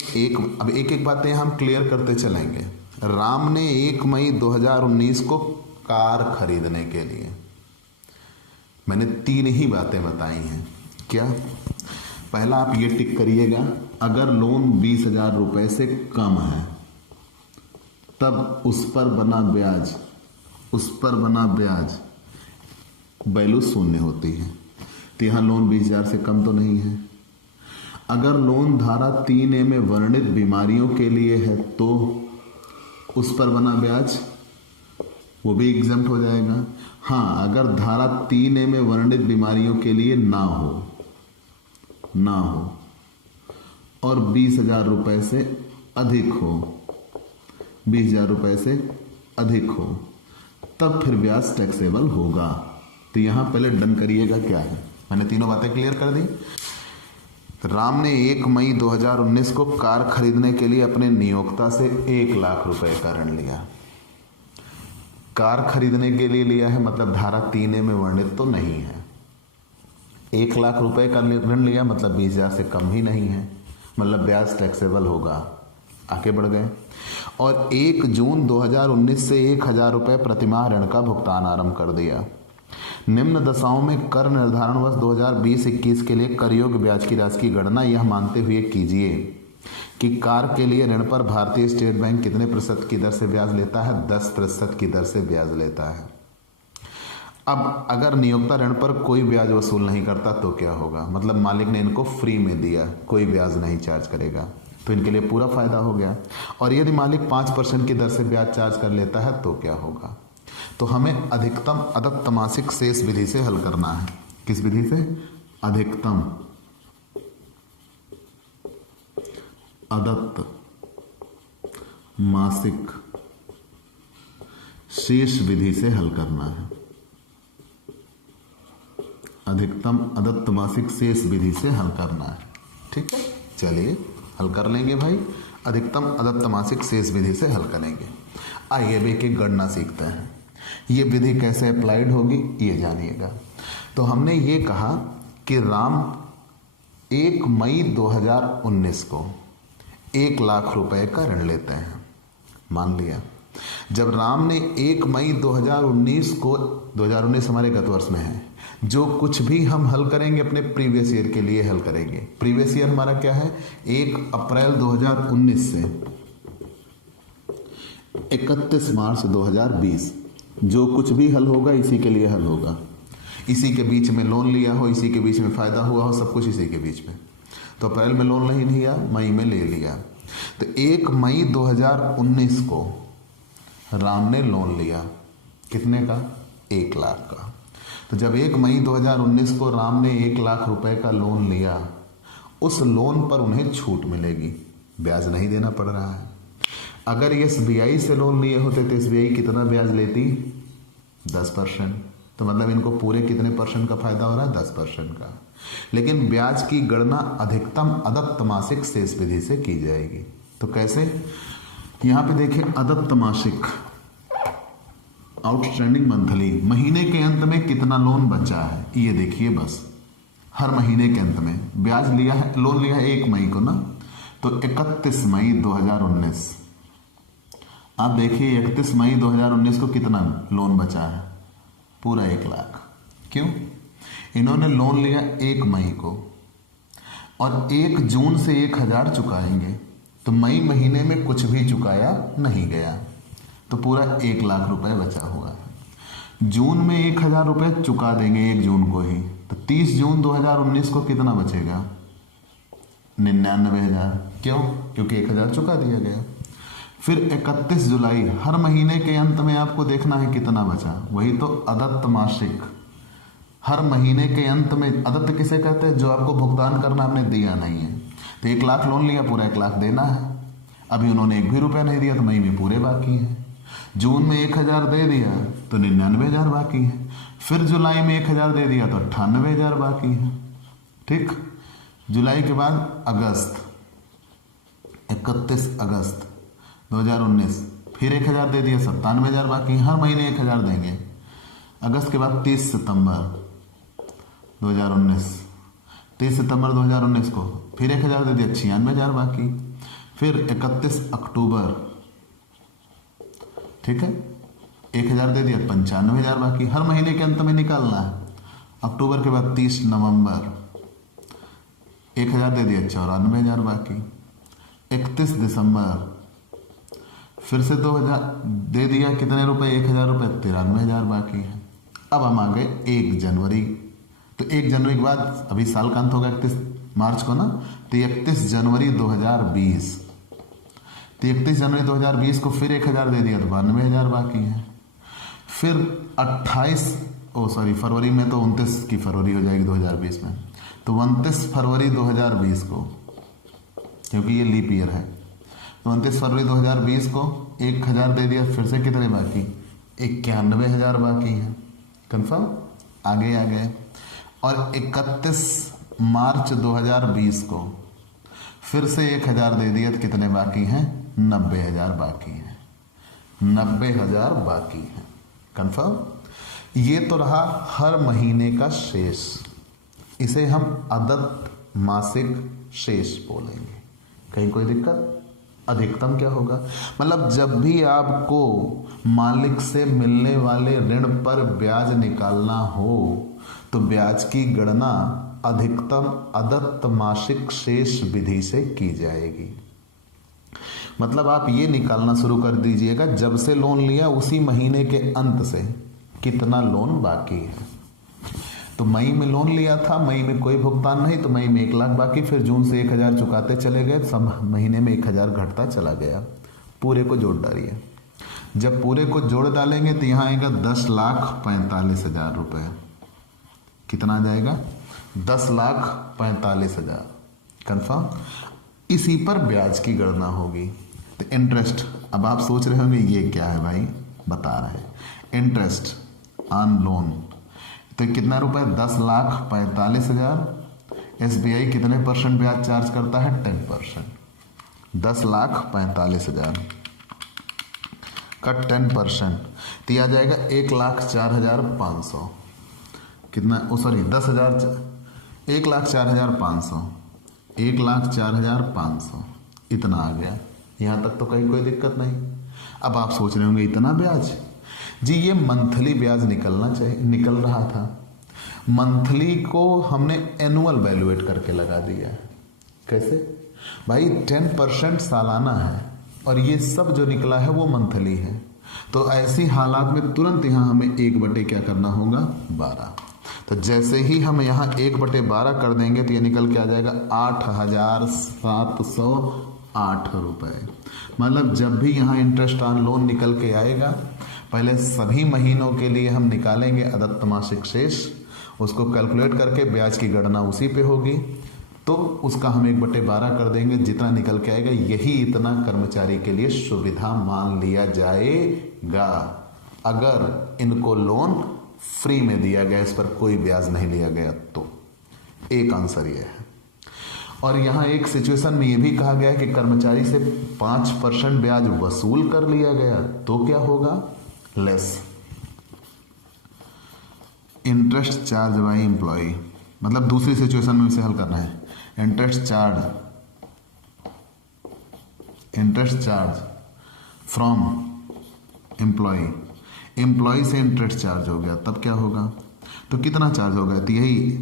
अब एक एक बातें हम क्लियर करते चलेंगे। राम ने 1 मई 2019 को कार खरीदने के लिए, मैंने 3 ही बातें बताई हैं। क्या? पहला आप ये टिक करिएगा, अगर लोन 20,000 रुपए से कम है तब उस पर बना ब्याज वैल्यू 0 होती है। तो यहां लोन 20,000 से कम तो नहीं है। अगर लोन धारा 3A में वर्णित बीमारियों के लिए है तो उस पर बना ब्याज वो भी एग्जम्प्ट हो जाएगा। हाँ, अगर धारा 3A में वर्णित बीमारियों के लिए ना हो और 20,000 रुपए से अधिक हो, 20,000 रुपए से अधिक हो तब फिर ब्याज टैक्सेबल होगा। तो यहां पहले डन करिएगा क्या है। मैंने तीनों बातें क्लियर कर दी। राम ने 1 मई 2019 को कार खरीदने के लिए अपने नियोक्ता से 1 लाख रुपए का ऋण लिया। कार खरीदने के लिए लिया है मतलब धारा 3A में वर्णित तो नहीं है। 1 लाख रुपए का ऋण लिया मतलब 20,000 से कम ही नहीं है, मतलब ब्याज टैक्सेबल होगा। आगे बढ़ गए और 1 जून 2019 से 1,000 रुपए प्रतिमाह ऋण का भुगतान आरंभ कर दिया। निम्न दशाओं में कर निर्धारण वर्ष 2020-21 के लिए कर योग्य ब्याज की राशि की गणना यह मानते हुए कीजिए कि कार के लिए ऋण पर भारतीय स्टेट बैंक कितने प्रतिशत की दर से ब्याज लेता है? 10% की दर से ब्याज लेता है। अब अगर नियोक्ता ऋण पर कोई ब्याज वसूल नहीं करता तो क्या होगा? मतलब मालिक ने इनको फ्री में दिया, कोई ब्याज नहीं चार्ज करेगा, तो इनके लिए पूरा फायदा हो गया। और यदि मालिक 5% की दर से ब्याज चार्ज कर लेता है तो क्या होगा? तो हमें अधिकतम अदत्त मासिक शेष विधि से हल करना है। किस विधि से? अधिकतम अदत्त मासिक शेष विधि से हल करना है। अधिकतम अदत्त मासिक शेष विधि से हल करना है। ठीक है, चलिए हल कर लेंगे भाई। अधिकतम अदत्त मासिक शेष विधि से हल करेंगे। आइए अब एक गणना सीखते हैं। ये विधि कैसे अप्लाइड होगी ये जानिएगा। तो हमने ये कहा कि राम 1 मई 2019 को 1 लाख रुपए का ऋण लेते हैं। मान लिया जब राम ने 1 मई 2019 को, 2019 हमारे गत वर्ष में है, जो कुछ भी हम हल करेंगे अपने प्रीवियस ईयर के लिए हल करेंगे। प्रीवियस ईयर हमारा क्या है? 1 अप्रैल 2019 से 31 मार्च 2020। जो कुछ भी हल होगा इसी के लिए हल होगा। इसी के बीच में लोन लिया हो, इसी के बीच में फायदा हुआ हो, सब कुछ इसी के बीच में। तो अप्रैल में लोन नहीं लिया, मई में ले लिया। तो 1 मई 2019 को राम ने लोन लिया। कितने का? 1 लाख का। तो जब 1 मई 2019 को राम ने 1 लाख रुपए का लोन लिया, उस लोन पर उन्हें छूट मिलेगी, ब्याज नहीं देना पड़ रहा है। अगर ये SBI से लोन लिए होते तो SBI कितना ब्याज लेती? 10%। तो मतलब इनको पूरे कितने परसेंट का फायदा हो रहा है? 10% का। लेकिन ब्याज की गणना अधिकतम अदत्त मासिक शेष विधि से की जाएगी। तो कैसे? यहां पे देखिए, अदत्त मासिक आउटस्टैंडिंग मंथली, महीने के अंत में कितना लोन बचा है ये देखिए। बस हर महीने के अंत में ब्याज लिया है, लोन लिया है 1 मई को ना, तो 31 मई 2019 आप देखिए 31 मई 2019 को कितना लोन बचा है? पूरा 1 लाख। क्यों? इन्होंने लोन लिया 1 मई को और 1 जून से 1000 चुकाएंगे, तो मई महीने में कुछ भी चुकाया नहीं गया, तो पूरा 1 लाख रुपए बचा हुआ है। जून में 1000 रुपए चुका देंगे 1 जून को ही, तो 30 जून 2019 को कितना बचेगा? 99,000। क्यों? क्योंकि 1000 चुका दिया गया। फिर 31 जुलाई, हर महीने के अंत में आपको देखना है कितना बचा, वही तो अदत्त मासिक। हर महीने के अंत में, अदत्त किसे कहते हैं? जो आपको भुगतान करना आपने दिया नहीं है। तो 1 लाख लोन लिया, पूरा 1 लाख देना है। अभी उन्होंने 1 भी रुपया नहीं दिया, तो मई में पूरे बाकी हैं। जून में 1000 दे दिया तो 99,000 बाकी है। फिर जुलाई में 1000 दे दिया तो 98,000 बाकी है। ठीक। जुलाई के बाद अगस्त, 31 अगस्त 2019 फिर 1000 दे दिया, 97,000 बाकी है। हर महीने 1000 देंगे। अगस्त के बाद 30 सितंबर 2019, 30 सितंबर 2019 को फिर 1000 दे दिया, 96,000 बाकी। फिर 31 अक्टूबर, ठीक है, 1000 दे दिया, 95,000 बाकी। हर महीने के अंत में निकालना है। अक्टूबर के बाद 30 नवंबर 1000 दे दिया, 94,000 बाकी। 31 दिसंबर फिर से 2000 दे दिया, कितने रुपए? 1000 रुपए, 93,000 बाकी है। अब हम आ गए 1 जनवरी। तो 1 जनवरी के बाद, अभी साल का अंत होगा 31 मार्च को ना, तो 31 जनवरी 2020, तो 31 जनवरी 2020 को फिर 1000 दे दिया, तो 92,000 बाकी है। फिर 28 फरवरी में, तो 29 की फरवरी हो जाएगी 2020 में, तो 29 फरवरी 2020 को, क्योंकि ये लीप ईयर है, तो 29 फरवरी 2020 को 1000 दे दिया, फिर से कितने बाकी? 91,000 बाकी है। कंफर्म? आगे आ गए। और 31 मार्च 2020 को फिर से 1000 दे दिया, तो कितने बाकी हैं? 90,000 बाकी हैं। 90,000 बाकी हैं। कंफर्म? ये तो रहा हर महीने का शेष, इसे हम अदत्त मासिक शेष बोलेंगे। कहीं कोई दिक्कत? अधिकतम क्या होगा? मतलब जब भी आपको मालिक से मिलने वाले ऋण पर ब्याज निकालना हो, तो ब्याज की गणना अधिकतम अदत्त मासिक शेष विधि से की जाएगी। मतलब आप ये निकालना शुरू कर दीजिएगा, जब से लोन लिया उसी महीने के अंत से कितना लोन बाकी है। तो मई में लोन लिया था, मई में कोई भुगतान नहीं, तो मई में 1 लाख बाकी। फिर जून से 1000 चुकाते चले गए, सब महीने में 1000 घटता चला गया। पूरे को जोड़ डालिए। जब पूरे को जोड़ डालेंगे तो यहाँ आएगा 10,45,000 रुपये। कितना आ जाएगा? 10,45,000। कन्फर्म? इसी पर ब्याज की गणना होगी। तो इंटरेस्ट, अब आप सोच रहे होंगे ये क्या है भाई, बता रहे हैं। इंटरेस्ट ऑन लोन, तो कितना रुपए? 10,45,000। SBI कितने परसेंट ब्याज चार्ज करता है? 10%। 10,45,000 का 10% तो आ जाएगा 1,04,500। कितना? 10,000, 1,04,500, 1,04,500 इतना आ गया। यहाँ तक तो कहीं कोई दिक्कत नहीं। अब आप सोच रहे होंगे इतना ब्याज? जी ये मंथली ब्याज निकल रहा था। मंथली को हमने एनुअल वैल्यूएट करके लगा दिया है। कैसे भाई? 10% सालाना है, और ये सब जो निकला है वो मंथली है। तो ऐसी हालात में तुरंत यहाँ हमें 1/, क्या करना होगा, 12। तो जैसे ही हम यहाँ 1/12 कर देंगे तो ये निकल के आ जाएगा 8,708 रुपये। मतलब जब भी यहाँ इंटरेस्ट ऑन लोन निकल के आएगा, पहले सभी महीनों के लिए हम निकालेंगे अदत्त मासिक शेष, उसको कैलकुलेट करके ब्याज की गणना उसी पे होगी, तो उसका हम 1/12 कर देंगे, जितना निकल के आएगा यही इतना कर्मचारी के लिए सुविधा मान लिया जाएगा। अगर इनको लोन फ्री में दिया गया, इस पर कोई ब्याज नहीं लिया गया तो। एक आंसर ये है। और यहाँ एक सिचुएशन में ये भी कहा गया है कि कर्मचारी से 5% ब्याज वसूल कर लिया गया तो क्या होगा, less interest charge by employ. मतलब दूसरी सिचुएशन में इसे हल करना है। Interest charge from employ, employ से इंटरेस्ट चार्ज हो गया, तब क्या होगा, तो कितना चार्ज होगा, तो यही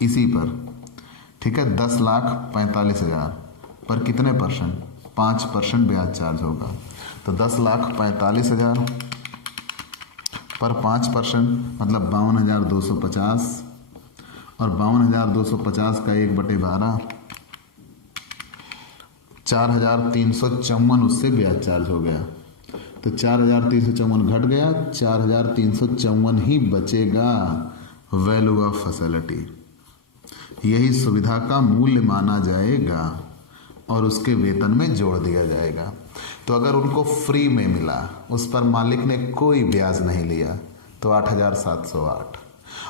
इसी पर, ठीक है, 10,45,000 पर कितने परसेंट, 5% ब्याज चार्ज होगा। तो 10,45,000 पर 5% मतलब 52,250, और 52,250 का 1/12, 4,354 उससे ब्याज चार्ज हो गया। तो 4,354 घट गया, 4,354 ही बचेगा वैल्यू ऑफ फैसिलिटी। यही सुविधा का मूल्य माना जाएगा और उसके वेतन में जोड़ दिया जाएगा। तो अगर उनको फ्री में मिला, उस पर मालिक ने कोई ब्याज नहीं लिया, तो 8,708।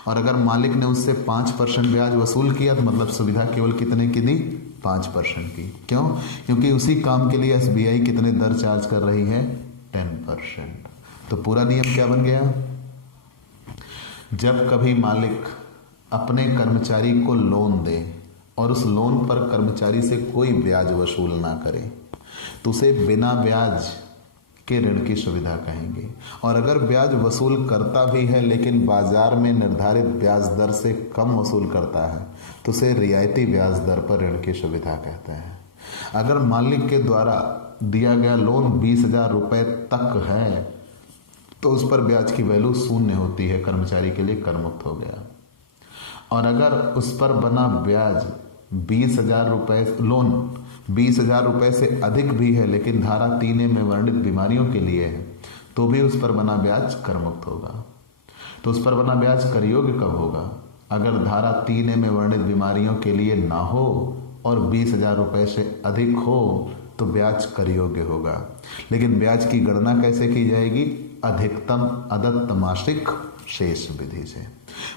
और अगर मालिक ने उससे 5% ब्याज वसूल किया तो मतलब सुविधा केवल कितने की दी, 5% की। क्यों, क्योंकि उसी काम के लिए एसबीआई कितने दर चार्ज कर रही है, 10%। तो पूरा नियम क्या बन गया, जब कभी मालिक अपने कर्मचारी को लोन दे और उस लोन पर कर्मचारी से कोई ब्याज वसूल ना करे तो उसे बिना ब्याज के ऋण की सुविधा कहेंगे। और अगर ब्याज वसूल करता भी है लेकिन बाजार में निर्धारित ब्याज दर से कम वसूल करता है तो उसे रियायती ब्याज दर पर ऋण की सुविधा कहते हैं। अगर मालिक के द्वारा दिया गया लोन 20,000 रुपये तक है तो उस पर ब्याज की वैल्यू 0 होती है, कर्मचारी के लिए कर मुक्त हो गया। और अगर उस पर बना ब्याज 20,000 रुपये, लोन 20,000 रुपये से अधिक भी है लेकिन धारा 3A में वर्णित बीमारियों के लिए है तो भी उस पर बना ब्याज कर मुक्त होगा। तो उस पर बना ब्याज कर योग्य कब होगा, अगर धारा 3A में वर्णित बीमारियों के लिए ना हो और 20,000 रुपये से अधिक हो तो ब्याज कर योग्य होगा। लेकिन ब्याज की गणना कैसे की जाएगी, अधिकतम अदत्त मासिक शेष विधि से।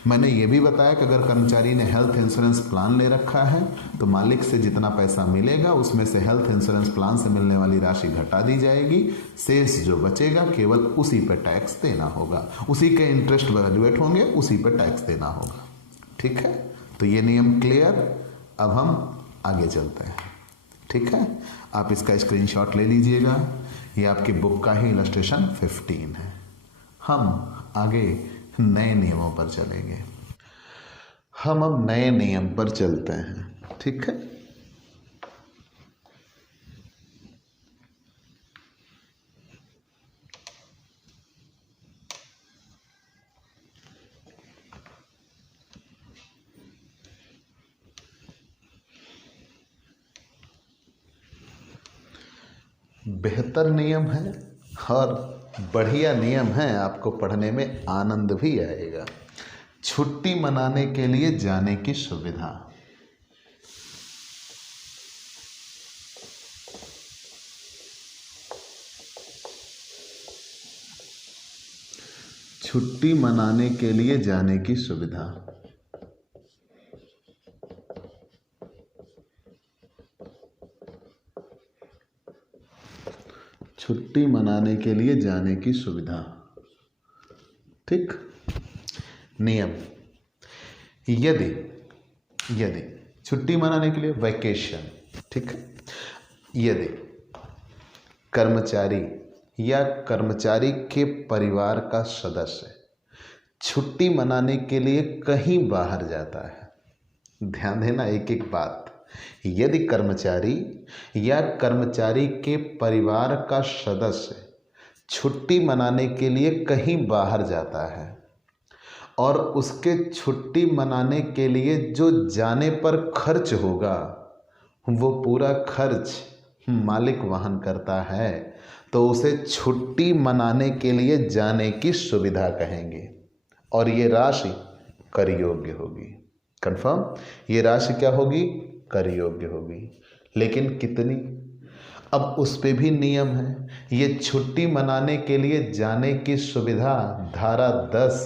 मैंने ये भी बताया कि अगर कर्मचारी ने हेल्थ इंश्योरेंस प्लान ले रखा है तो मालिक से जितना पैसा मिलेगा उसमें से हेल्थ इंश्योरेंस प्लान से मिलने वाली राशि घटा दी जाएगी, शेष जो बचेगा केवल उसी पर टैक्स देना होगा, उसी के इंटरेस्ट वैल्यूएट होंगे, उसी पर टैक्स देना होगा। ठीक है, तो ये नियम क्लियर। अब हम आगे चलते हैं। ठीक है, आप इसका स्क्रीनशॉट ले लीजिएगा, ये आपकी बुक का ही इलस्ट्रेशन 15 है। हम आगे नए नियमों पर चलेंगे। हम अब नए नियम पर चलते हैं। ठीक है, बेहतर नियम है और बढ़िया नियम है, आपको पढ़ने में आनंद भी आएगा। छुट्टी मनाने के लिए जाने की सुविधा। छुट्टी मनाने के लिए जाने की सुविधा। छुट्टी मनाने के लिए जाने की सुविधा। ठीक, नियम, यदि छुट्टी मनाने के लिए वैकेशन, ठीक है, यदि कर्मचारी या कर्मचारी के परिवार का सदस्य छुट्टी मनाने के लिए कहीं बाहर जाता है, ध्यान देना एक एक बात, यदि कर्मचारी या कर्मचारी के परिवार का सदस्य छुट्टी मनाने के लिए कहीं बाहर जाता है और उसके छुट्टी मनाने के लिए जो जाने पर खर्च होगा वो पूरा खर्च मालिक वहन करता है, तो उसे छुट्टी मनाने के लिए जाने की सुविधा कहेंगे और ये राशि कर योग्य होगी। कंफर्म, ये राशि क्या होगी? कर योग्य होगी। लेकिन कितनी? अब उस पे भी नियम है। ये छुट्टी मनाने के लिए जाने की सुविधा धारा 10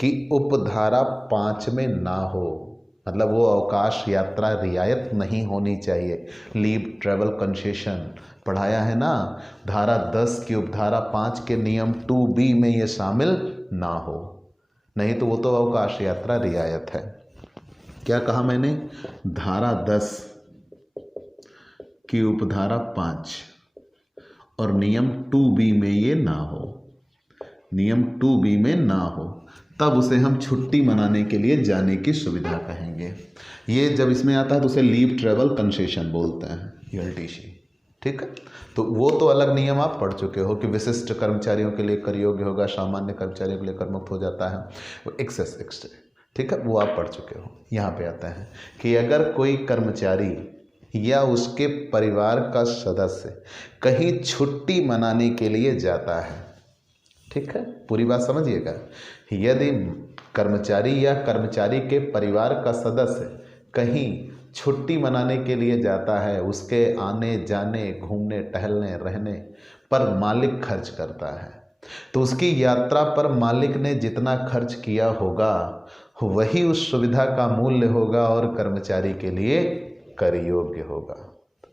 की उपधारा 5 में ना हो, मतलब वो अवकाश यात्रा रियायत नहीं होनी चाहिए। लीव ट्रैवल कंसेशन पढ़ाया है ना, धारा 10 की उपधारा 5 के नियम 2B में ये शामिल ना हो, नहीं तो वो तो अवकाश यात्रा रियायत है। क्या कहा मैंने? धारा 10 की उपधारा 5 और नियम 2B में ये ना हो, नियम 2B में ना हो, तब उसे हम छुट्टी मनाने के लिए जाने की सुविधा कहेंगे। ये जब इसमें आता है तो उसे लीव ट्रैवल कंसेशन बोलते हैं, LTC। ठीक है, तो वो तो अलग नियम आप पढ़ चुके हो कि विशिष्ट कर्मचारियों के लिए कर योग्य होगा, सामान्य कर्मचारियों के लिए कर मुक्त हो जाता है, वो एक्सेस एक्स्ट्रा। ठीक है, वो आप पढ़ चुके हो। यहाँ पे आता है कि अगर कोई कर्मचारी या उसके परिवार का सदस्य कहीं छुट्टी मनाने के लिए जाता है, ठीक है, पूरी बात समझिएगा। यदि कर्मचारी या कर्मचारी के परिवार का सदस्य कहीं छुट्टी मनाने के लिए जाता है, उसके आने जाने, घूमने टहलने रहने पर मालिक खर्च करता है, तो उसकी यात्रा पर मालिक ने जितना खर्च किया होगा वही उस सुविधा का मूल्य होगा और कर्मचारी के लिए कर योग्य होगा।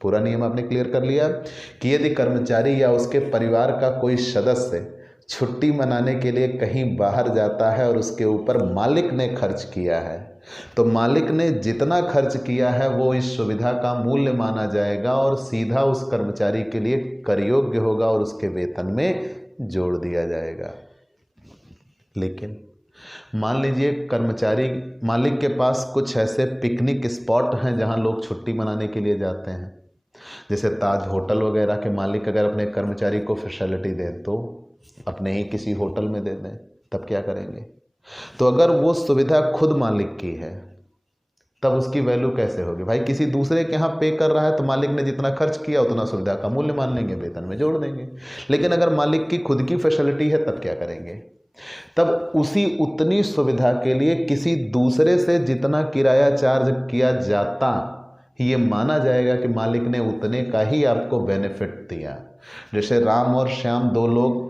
पूरा नियम आपने क्लियर कर लिया कि यदि कर्मचारी या उसके परिवार का कोई सदस्य छुट्टी मनाने के लिए कहीं बाहर जाता है और उसके ऊपर मालिक ने खर्च किया है, तो मालिक ने जितना खर्च किया है वो इस सुविधा का मूल्य माना जाएगा और सीधा उस कर्मचारी के लिए कर योग्य होगा और उसके वेतन में जोड़ दिया जाएगा। लेकिन मान लीजिए कर्मचारी मालिक के पास कुछ ऐसे पिकनिक स्पॉट हैं जहां लोग छुट्टी मनाने के लिए जाते हैं, जैसे ताज होटल वगैरह के मालिक अगर अपने कर्मचारी को फैसिलिटी दें तो अपने ही किसी होटल में दे दें, तब क्या करेंगे? तो अगर वो सुविधा खुद मालिक की है तब उसकी वैल्यू कैसे होगी? भाई किसी दूसरे के यहाँ पे कर रहा है तो मालिक ने जितना खर्च किया उतना सुविधा का मूल्य मान लेंगे, वेतन में जोड़ देंगे। लेकिन अगर मालिक की खुद की फैसिलिटी है तब क्या करेंगे? तब उसी उतनी सुविधा के लिए किसी दूसरे से जितना किराया चार्ज किया जाता ये माना जाएगा कि मालिक ने उतने का ही आपको बेनिफिट दिया। जैसे राम और श्याम दो लोग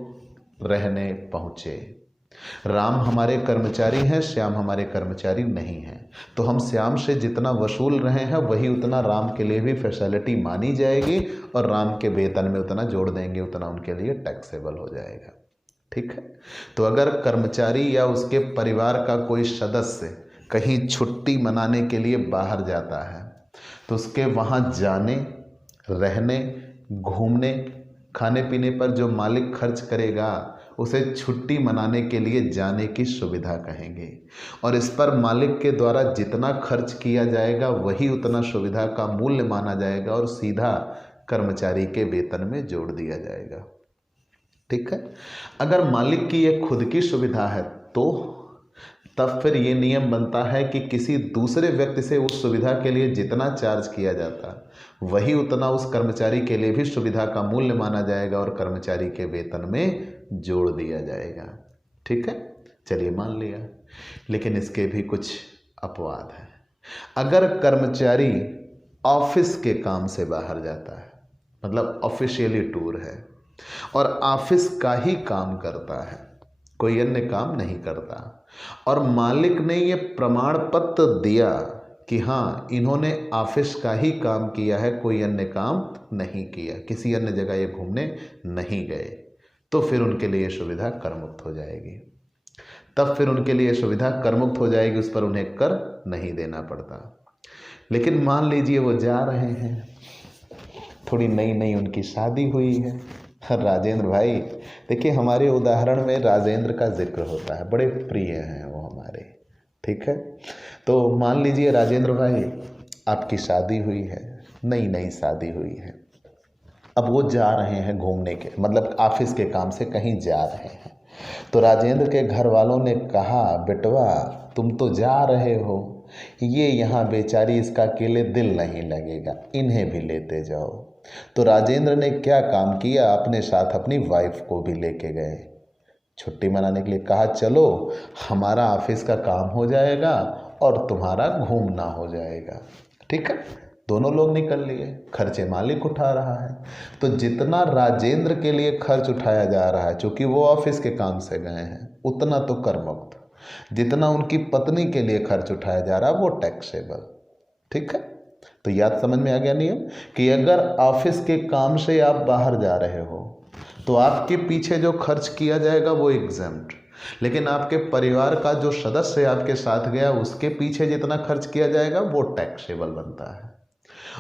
रहने पहुँचे, राम हमारे कर्मचारी हैं, श्याम हमारे कर्मचारी नहीं हैं, तो हम श्याम से जितना वसूल रहे हैं वही उतना राम के लिए भी फैसिलिटी मानी जाएगी और राम के वेतन में उतना जोड़ देंगे, उतना उनके लिए टैक्सेबल हो जाएगा। ठीक है, तो अगर कर्मचारी या उसके परिवार का कोई सदस्य कहीं छुट्टी मनाने के लिए बाहर जाता है तो उसके वहाँ जाने, रहने, घूमने, खाने पीने पर जो मालिक खर्च करेगा उसे छुट्टी मनाने के लिए जाने की सुविधा कहेंगे और इस पर मालिक के द्वारा जितना खर्च किया जाएगा वही उतना सुविधा का मूल्य माना जाएगा और सीधा कर्मचारी के वेतन में जोड़ दिया जाएगा। ठीक है, अगर मालिक की ये खुद की सुविधा है तो तब फिर ये नियम बनता है कि किसी दूसरे व्यक्ति से उस सुविधा के लिए जितना चार्ज किया जाता वही उतना उस कर्मचारी के लिए भी सुविधा का मूल्य माना जाएगा और कर्मचारी के वेतन में जोड़ दिया जाएगा। ठीक है, चलिए मान लिया। लेकिन इसके भी कुछ अपवाद हैं। अगर कर्मचारी ऑफिस के काम से बाहर जाता है, मतलब ऑफिशियली टूर है और ऑफिस का ही काम करता है, कोई अन्य काम नहीं करता, और मालिक ने ये प्रमाण पत्र दिया कि हाँ इन्होंने ऑफिस का ही काम किया है, कोई अन्य काम नहीं किया, किसी अन्य जगह ये घूमने नहीं गए, तो फिर उनके लिए सुविधा करमुक्त हो जाएगी। तब फिर उनके लिए सुविधा करमुक्त हो जाएगी, उस पर उन्हें कर नहीं देना पड़ता। लेकिन मान लीजिए वो जा रहे हैं, थोड़ी नई नई उनकी शादी हुई है। राजेंद्र भाई, देखिए हमारे उदाहरण में राजेंद्र का जिक्र होता है, बड़े प्रिय हैं वो हमारे। ठीक है, तो मान लीजिए राजेंद्र भाई आपकी शादी हुई है, नई नई शादी हुई है, अब वो जा रहे हैं घूमने के, मतलब ऑफिस के काम से कहीं जा रहे हैं। तो राजेंद्र के घर वालों ने कहा, बेटवा तुम तो जा रहे हो, ये यहाँ बेचारी, इसका अकेले दिल नहीं लगेगा, इन्हें भी लेते जाओ। तो राजेंद्र ने क्या काम किया, अपने साथ अपनी वाइफ को भी लेके गए, छुट्टी मनाने के लिए कहा, चलो हमारा ऑफिस का काम हो जाएगा और तुम्हारा घूमना हो जाएगा। ठीक है, दोनों लोग निकल लिए, खर्चे मालिक उठा रहा है। तो जितना राजेंद्र के लिए खर्च उठाया जा रहा है, चूंकि वो ऑफिस के काम से गए हैं, उतना तो कर मुक्त। जितना उनकी पत्नी के लिए खर्च उठाया जा रहा है वो टैक्सेबल। ठीक है, तो याद समझ में आ गया नियम कि अगर ऑफिस के काम से आप बाहर जा रहे हो तो आपके पीछे जो खर्च किया जाएगा वो एग्जेम्प्ट, लेकिन आपके परिवार का जो सदस्य आपके साथ गया उसके पीछे जितना खर्च किया जाएगा वो टैक्सेबल बनता है।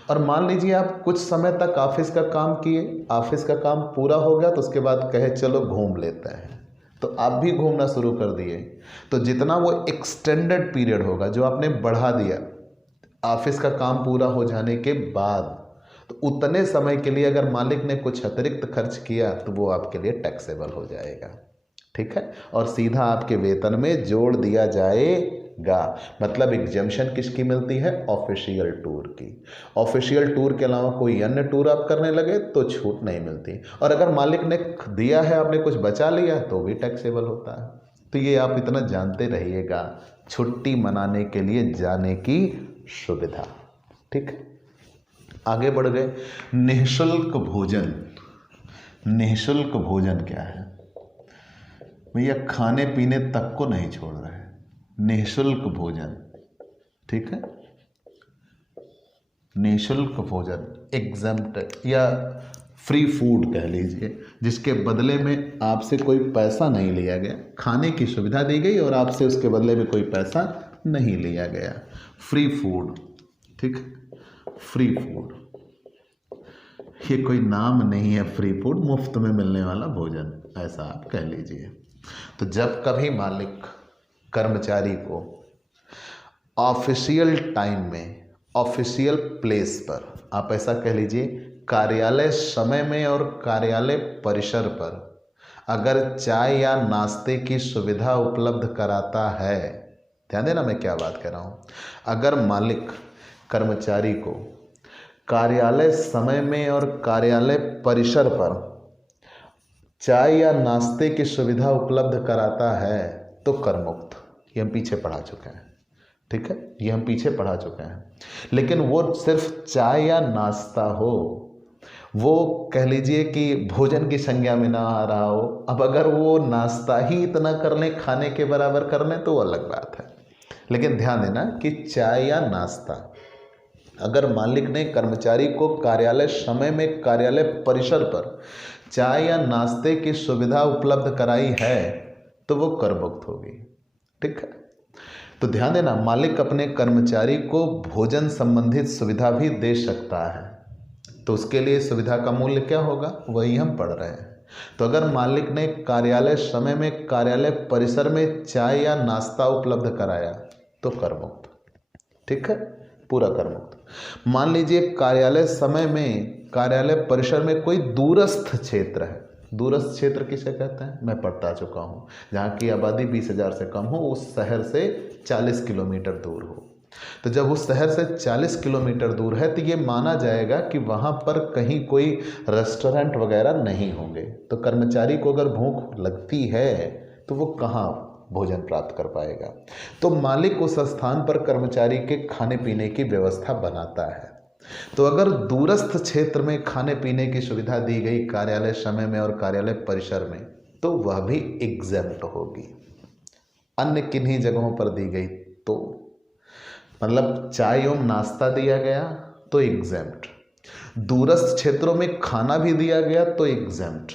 और मान लीजिए आप कुछ समय तक ऑफिस का काम किए, ऑफिस का काम पूरा हो गया तो उसके बाद कहे चलो घूम लेते हैं, तो आप भी घूमना शुरू कर दिए। तो जितना वो एक्सटेंडेड पीरियड होगा जो आपने बढ़ा दिया ऑफिस का काम पूरा हो जाने के बाद, तो उतने समय के लिए अगर मालिक ने कुछ अतिरिक्त खर्च किया तो वो आपके लिए टैक्सेबल हो जाएगा। ठीक है, और सीधा आपके वेतन में जोड़ दिया जाएगा। मतलब एग्जम्पशन किसकी मिलती है, ऑफिशियल टूर की। ऑफिशियल टूर के अलावा कोई अन्य टूर आप करने लगे तो छूट नहीं मिलती, और अगर मालिक ने दिया है आपने कुछ बचा लिया तो भी टैक्सेबल होता है। तो ये आप इतना जानते रहिएगा, छुट्टी मनाने के लिए जाने की सुविधा। ठीक है, आगे बढ़ गए। निःशुल्क भोजन। निःशुल्क भोजन क्या है भैया, खाने पीने तक को नहीं छोड़ रहे हैं, निःशुल्क भोजन। ठीक है, निःशुल्क भोजन, एग्जम्प्ट या फ्री फूड कह लीजिए, जिसके बदले में आपसे कोई पैसा नहीं लिया गया, खाने की सुविधा दी गई और आपसे उसके बदले में कोई पैसा नहीं लिया गया, फ्री फूड। ठीक है, फ्री फूड, ये कोई नाम नहीं है, फ्री फूड मुफ्त में मिलने वाला भोजन, ऐसा आप कह लीजिए। तो जब कभी मालिक कर्मचारी को ऑफिशियल टाइम में, ऑफिशियल प्लेस पर, आप ऐसा कह लीजिए कार्यालय समय में और कार्यालय परिसर पर अगर चाय या नाश्ते की सुविधा उपलब्ध कराता है, ध्यान देना मैं क्या बात कर रहा हूँ, अगर मालिक कर्मचारी को कार्यालय समय में और कार्यालय परिसर पर चाय या नाश्ते की सुविधा उपलब्ध कराता है तो कर मुक्त। ये हम पीछे पढ़ा चुके हैं। ठीक है, ये हम पीछे पढ़ा चुके हैं। लेकिन वो सिर्फ चाय या नाश्ता हो, वो कह लीजिए कि भोजन की संज्ञा में ना आ रहा हो, अब अगर वो नाश्ता ही इतना कर लें, खाने के बराबर कर लें, तो वो अलग बात है। लेकिन ध्यान देना कि चाय या नाश्ता अगर मालिक ने कर्मचारी को कार्यालय समय में कार्यालय परिसर पर चाय या नाश्ते की सुविधा उपलब्ध कराई है तो वो कर मुक्त होगी। ठीक है, तो ध्यान देना मालिक अपने कर्मचारी को भोजन संबंधित सुविधा भी दे सकता है, तो उसके लिए सुविधा का मूल्य क्या होगा वही हम पढ़ रहे हैं। तो अगर मालिक ने कार्यालय समय में कार्यालय परिसर में चाय या नाश्ता उपलब्ध कराया तो कर मुक्त। ठीक है, पूरा कर मुक्त। मान लीजिए कार्यालय समय में कार्यालय परिसर में कोई दूरस्थ क्षेत्र है, दूरस्थ क्षेत्र किसे कहते हैं मैं पढ़ता चुका हूँ, जहाँ की आबादी 20,000 से कम हो, उस शहर से 40 किलोमीटर दूर हो। तो जब उस शहर से 40 किलोमीटर दूर है तो ये माना जाएगा कि वहाँ पर कहीं कोई रेस्टोरेंट वगैरह नहीं होंगे। तो कर्मचारी को अगर भूख लगती है तो वो कहाँ भोजन प्राप्त कर पाएगा, तो मालिक उस स्थान पर कर्मचारी के खाने पीने की व्यवस्था बनाता है। तो अगर दूरस्थ क्षेत्र में खाने पीने की सुविधा दी गई कार्यालय समय में और कार्यालय परिसर में तो वह भी एग्जेम्प्ट होगी। अन्य किन्हीं जगहों पर दी गई तो मतलब चाय एवं नाश्ता दिया गया तो एग्जेम्प्ट, दूरस्थ क्षेत्रों में खाना भी दिया गया तो एग्जेम्प्ट,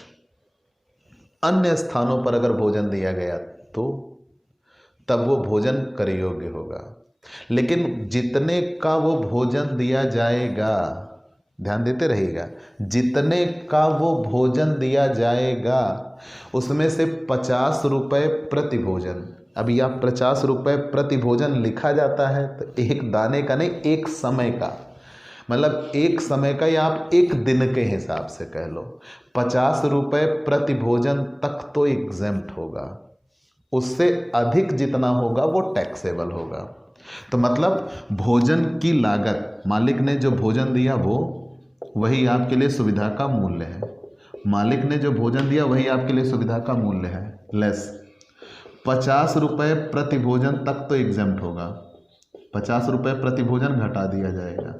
अन्य स्थानों पर अगर भोजन दिया गया तो तब वो भोजन कर योग्य होगा। लेकिन जितने का वो भोजन दिया जाएगा, ध्यान देते रहिएगा, जितने का वो भोजन दिया जाएगा उसमें से 50 रुपये प्रति भोजन अभी आप 50 रुपये प्रति भोजन लिखा जाता है तो एक दाने का नहीं, एक समय का, मतलब एक समय का या आप एक दिन के हिसाब से कह लो। 50 रुपये प्रति भोजन तक तो एग्जेम्प्ट होगा, उससे अधिक जितना होगा वो टैक्सेबल होगा। तो मतलब भोजन की लागत, मालिक ने जो भोजन दिया वो वही आपके लिए सुविधा का मूल्य है। मालिक ने जो भोजन दिया वही आपके लिए सुविधा का मूल्य है, लेस 50 रुपये प्रति भोजन तक तो एग्जेम्प्ट होगा। 50 रुपये प्रति भोजन घटा दिया जाएगा,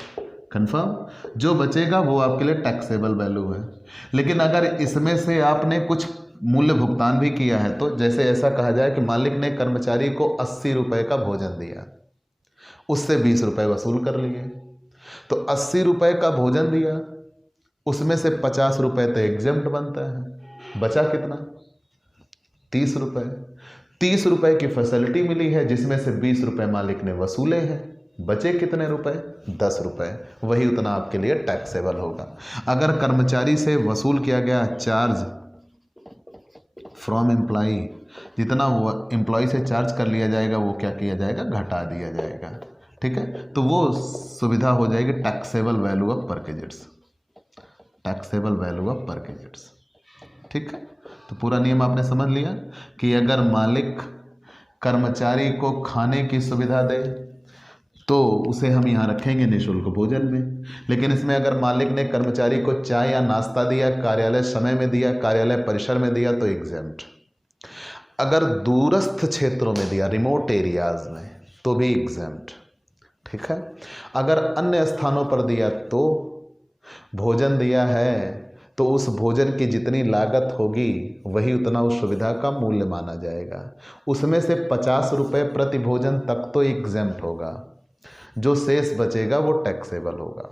कंफर्म। जो बचेगा वो आपके लिए टैक्सेबल वैल्यू है। लेकिन अगर इसमें से आपने कुछ मूल्य भुगतान भी किया है, तो जैसे ऐसा कहा जाए कि मालिक ने कर्मचारी को 80 रुपये का भोजन दिया, उससे 20 रुपये वसूल कर लिए, तो 80 रुपये का भोजन दिया, उसमें से 50 रुपये तो एग्जेम्प्ट बनता है, बचा कितना? 30 रुपये। 30 रुपये की फैसिलिटी मिली है जिसमें से 20 रुपये मालिक ने वसूले हैं, बचे कितने रुपए? 10 रुपये। वही उतना आपके लिए टैक्सेबल होगा। अगर कर्मचारी से वसूल किया गया चार्ज फ्रॉम एम्प्लॉई, जितना वो एम्प्लॉय से चार्ज कर लिया जाएगा वो क्या किया जाएगा? घटा दिया जाएगा, ठीक है। तो वो सुविधा हो जाएगी taxable value of percentages, taxable value of percentages, ठीक है। तो पूरा नियम आपने समझ लिया कि अगर मालिक कर्मचारी को खाने की सुविधा दे तो उसे हम यहाँ रखेंगे निःशुल्क भोजन में। लेकिन इसमें अगर मालिक ने कर्मचारी को चाय या नाश्ता दिया, कार्यालय समय में दिया, कार्यालय परिसर में दिया, तो एग्जेम्प्ट। अगर दूरस्थ क्षेत्रों में दिया, रिमोट एरियाज में, तो भी एग्जेम्प्ट, ठीक है। अगर अन्य स्थानों पर दिया तो भोजन दिया है तो उस भोजन की जितनी लागत होगी वही उतना उस सुविधा का मूल्य माना जाएगा। उसमें से 50 रुपये प्रति भोजन तक तो एग्जेम्प्ट होगा, जो शेष बचेगा वो टैक्सेबल होगा,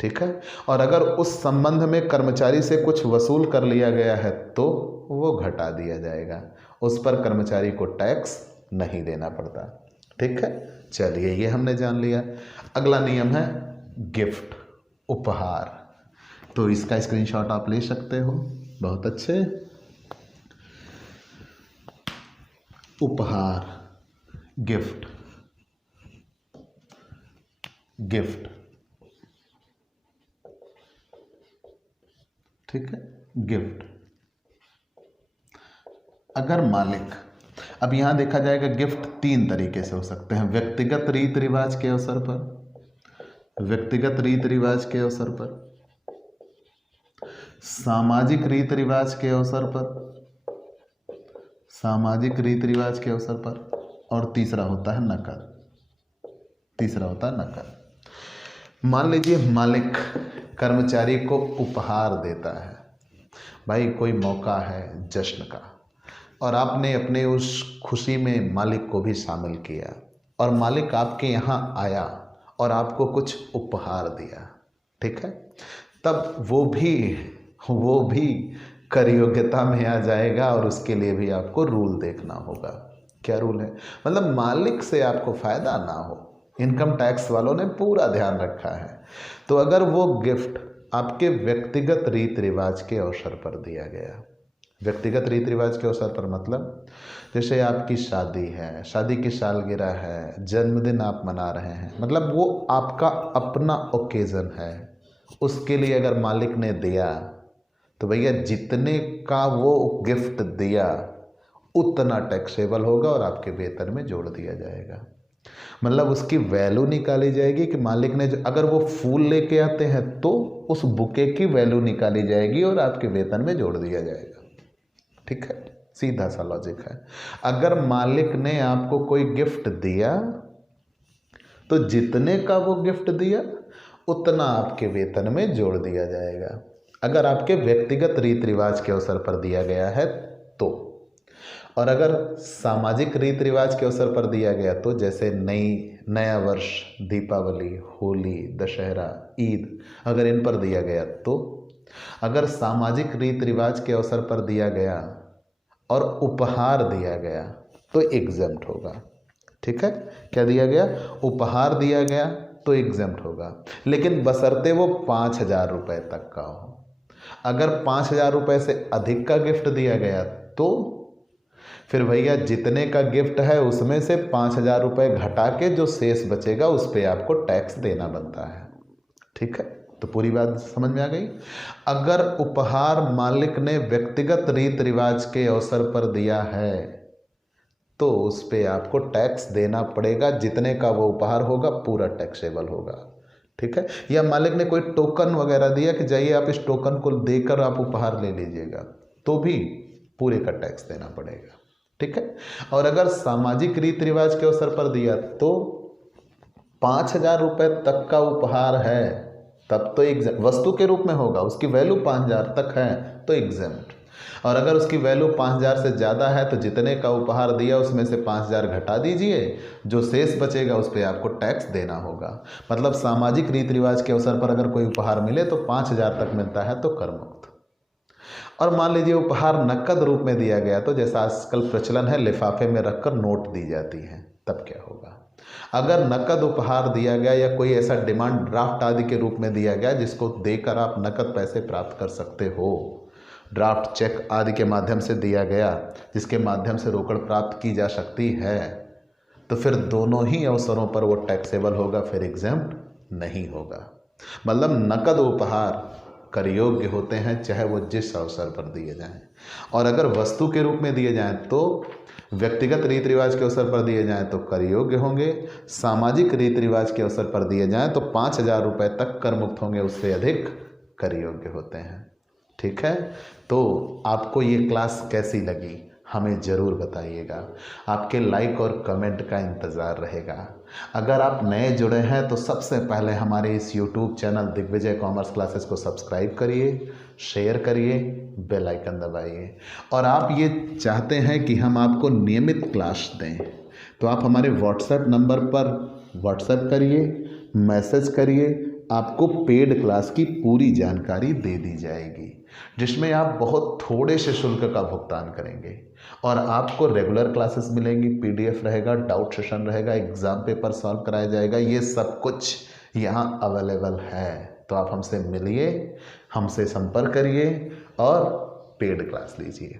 ठीक है। और अगर उस संबंध में कर्मचारी से कुछ वसूल कर लिया गया है तो वो घटा दिया जाएगा, उस पर कर्मचारी को टैक्स नहीं देना पड़ता, ठीक है। चलिए ये हमने जान लिया। अगला नियम है गिफ्ट, उपहार। तो इसका स्क्रीनशॉट आप ले सकते हो, बहुत अच्छे। उपहार, गिफ्ट, गिफ्ट, ठीक है, गिफ्ट। अगर मालिक, अब यहां देखा जाएगा गिफ्ट 3 तरीके से हो सकते हैं। व्यक्तिगत रीत रिवाज के अवसर पर, व्यक्तिगत रीत रिवाज के अवसर पर, सामाजिक रीत रिवाज के अवसर पर, सामाजिक रीत रिवाज के अवसर पर, और तीसरा होता है नकद, तीसरा होता है नकद। मान लीजिए मालिक कर्मचारी को उपहार देता है, भाई कोई मौका है जश्न का, और आपने अपने उस खुशी में मालिक को भी शामिल किया, और मालिक आपके यहाँ आया और आपको कुछ उपहार दिया, ठीक है। तब वो भी कर योग्यता में आ जाएगा, और उसके लिए भी आपको रूल देखना होगा। क्या रूल है? मतलब मालिक से आपको फ़ायदा ना हो, इनकम टैक्स वालों ने पूरा ध्यान रखा है। तो अगर वो गिफ्ट आपके व्यक्तिगत रीत रिवाज के अवसर पर दिया गया, व्यक्तिगत रीत रिवाज के अवसर पर मतलब जैसे आपकी शादी है, शादी की सालगिरह है, जन्मदिन आप मना रहे हैं, मतलब वो आपका अपना ओकेज़न है, उसके लिए अगर मालिक ने दिया तो भैया जितने का वो गिफ्ट दिया उतना टैक्सेबल होगा और आपके वेतन में जोड़ दिया जाएगा। मतलब उसकी वैल्यू निकाली जाएगी कि मालिक ने जो, अगर वो फूल लेके आते हैं तो उस बुके की वैल्यू निकाली जाएगी और आपके वेतन में जोड़ दिया जाएगा, ठीक है। सीधा सा लॉजिक है। अगर मालिक ने आपको कोई गिफ्ट दिया तो जितने का वो गिफ्ट दिया उतना आपके वेतन में जोड़ दिया जाएगा, अगर आपके व्यक्तिगत रीत रिवाज के अवसर पर दिया गया है तो। और अगर सामाजिक रीत रिवाज के अवसर पर दिया गया तो, जैसे नया वर्ष, दीपावली, होली, दशहरा, ईद, अगर इन पर दिया गया तो। अगर सामाजिक रीत रिवाज के अवसर पर दिया गया और उपहार दिया गया तो एग्जेम्प्ट होगा, ठीक है। क्या दिया गया? उपहार दिया गया तो एग्जेम्प्ट होगा, लेकिन बशर्ते वो 5,000 रुपये तक का हो। अगर 5,000 रुपये से अधिक का गिफ्ट दिया गया तो फिर भैया जितने का गिफ्ट है उसमें से 5,000 रुपये घटा के जो शेष बचेगा उस पर आपको टैक्स देना बनता है। ठीक है, तो पूरी बात समझ में आ गई। अगर उपहार मालिक ने व्यक्तिगत रीति रिवाज के अवसर पर दिया है तो उस पर आपको टैक्स देना पड़ेगा। जितने का वो उपहार होगा पूरा टैक्सेबल होगा। ठीक है, या मालिक ने कोई टोकन वगैरह दिया कि जाइए आप इस टोकन को देकर आप उपहार ले लीजिएगा, तो भी पूरे का टैक्स देना पड़ेगा। ठीक है, और अगर सामाजिक रीति रिवाज के अवसर पर दिया तो 5,000 रुपये तक का उपहार है तब तो वस्तु के रूप में होगा, उसकी वैल्यू 5,000 तक है तो एग्जेम्प्ट। और अगर उसकी वैल्यू 5,000 से ज़्यादा है तो जितने का उपहार दिया उसमें से 5,000 घटा दीजिए, जो शेष बचेगा उस पर आपको टैक्स देना होगा। मतलब सामाजिक रीति रिवाज के अवसर पर अगर कोई उपहार मिले तो 5,000 तक मिलता है तो कर मुक्त। और मान लीजिए उपहार नकद रूप में दिया गया, तो जैसा आजकल प्रचलन है लिफाफे में रखकर नोट दी जाती है, तब क्या होगा। अगर नकद उपहार दिया गया या कोई ऐसा डिमांड ड्राफ्ट आदि के रूप में दिया गया जिसको देकर आप नकद पैसे प्राप्त कर सकते हो, ड्राफ्ट चेक आदि के माध्यम से दिया गया जिसके माध्यम से रोकड़ प्राप्त की जा सकती है, तो फिर दोनों ही अवसरों पर वो टैक्सेबल होगा, फिर एग्जेम्प्ट नहीं होगा। मतलब नकद उपहार कर योग्य होते हैं चाहे वो जिस अवसर पर दिए जाएं। और अगर वस्तु के रूप में दिए जाएं तो व्यक्तिगत रीति रिवाज के अवसर पर दिए जाएं तो कर योग्य होंगे, सामाजिक रीति रिवाज के अवसर पर दिए जाएं तो 5,000 रुपये तक कर मुक्त होंगे, उससे अधिक कर योग्य होते हैं। ठीक है, तो आपको ये क्लास कैसी लगी हमें ज़रूर बताइएगा। आपके लाइक और कमेंट का इंतज़ार रहेगा। अगर आप नए जुड़े हैं तो सबसे पहले हमारे इस YouTube channel Digvijay commerce classes को सब्सक्राइब करिए, शेयर करिए, बेल आइकन दबाइए। और आप ये चाहते हैं कि हम आपको नियमित क्लास दें तो आप हमारे व्हाट्सएप नंबर पर व्हाट्सएप करिए, मैसेज करिए, आपको पेड क्लास की पूरी जानकारी दे दी जाएगी जिसमें आप बहुत थोड़े से शुल्क का भुगतान करेंगे और आपको रेगुलर क्लासेस मिलेंगी, PDF रहेगा, डाउट सेशन रहेगा, एग्ज़ाम पेपर सॉल्व कराया जाएगा। ये सब कुछ यहाँ अवेलेबल है, तो आप हमसे मिलिए, हमसे संपर्क करिए और पेड क्लास लीजिए।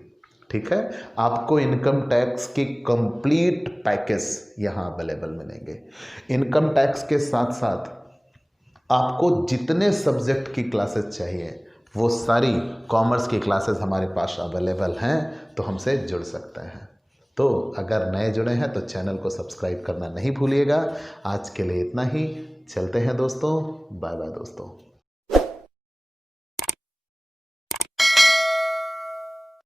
ठीक है, आपको इनकम टैक्स की कंप्लीट पैकेज यहाँ अवेलेबल मिलेंगे। इनकम टैक्स के साथ साथ आपको जितने सब्जेक्ट की क्लासेस चाहिए वो सारी कॉमर्स की क्लासेस हमारे पास अवेलेबल हैं, तो हमसे जुड़ सकते हैं। तो अगर नए जुड़े हैं तो चैनल को सब्सक्राइब करना नहीं भूलिएगा। आज के लिए इतना ही, चलते हैं दोस्तों, बाय बाय दोस्तों।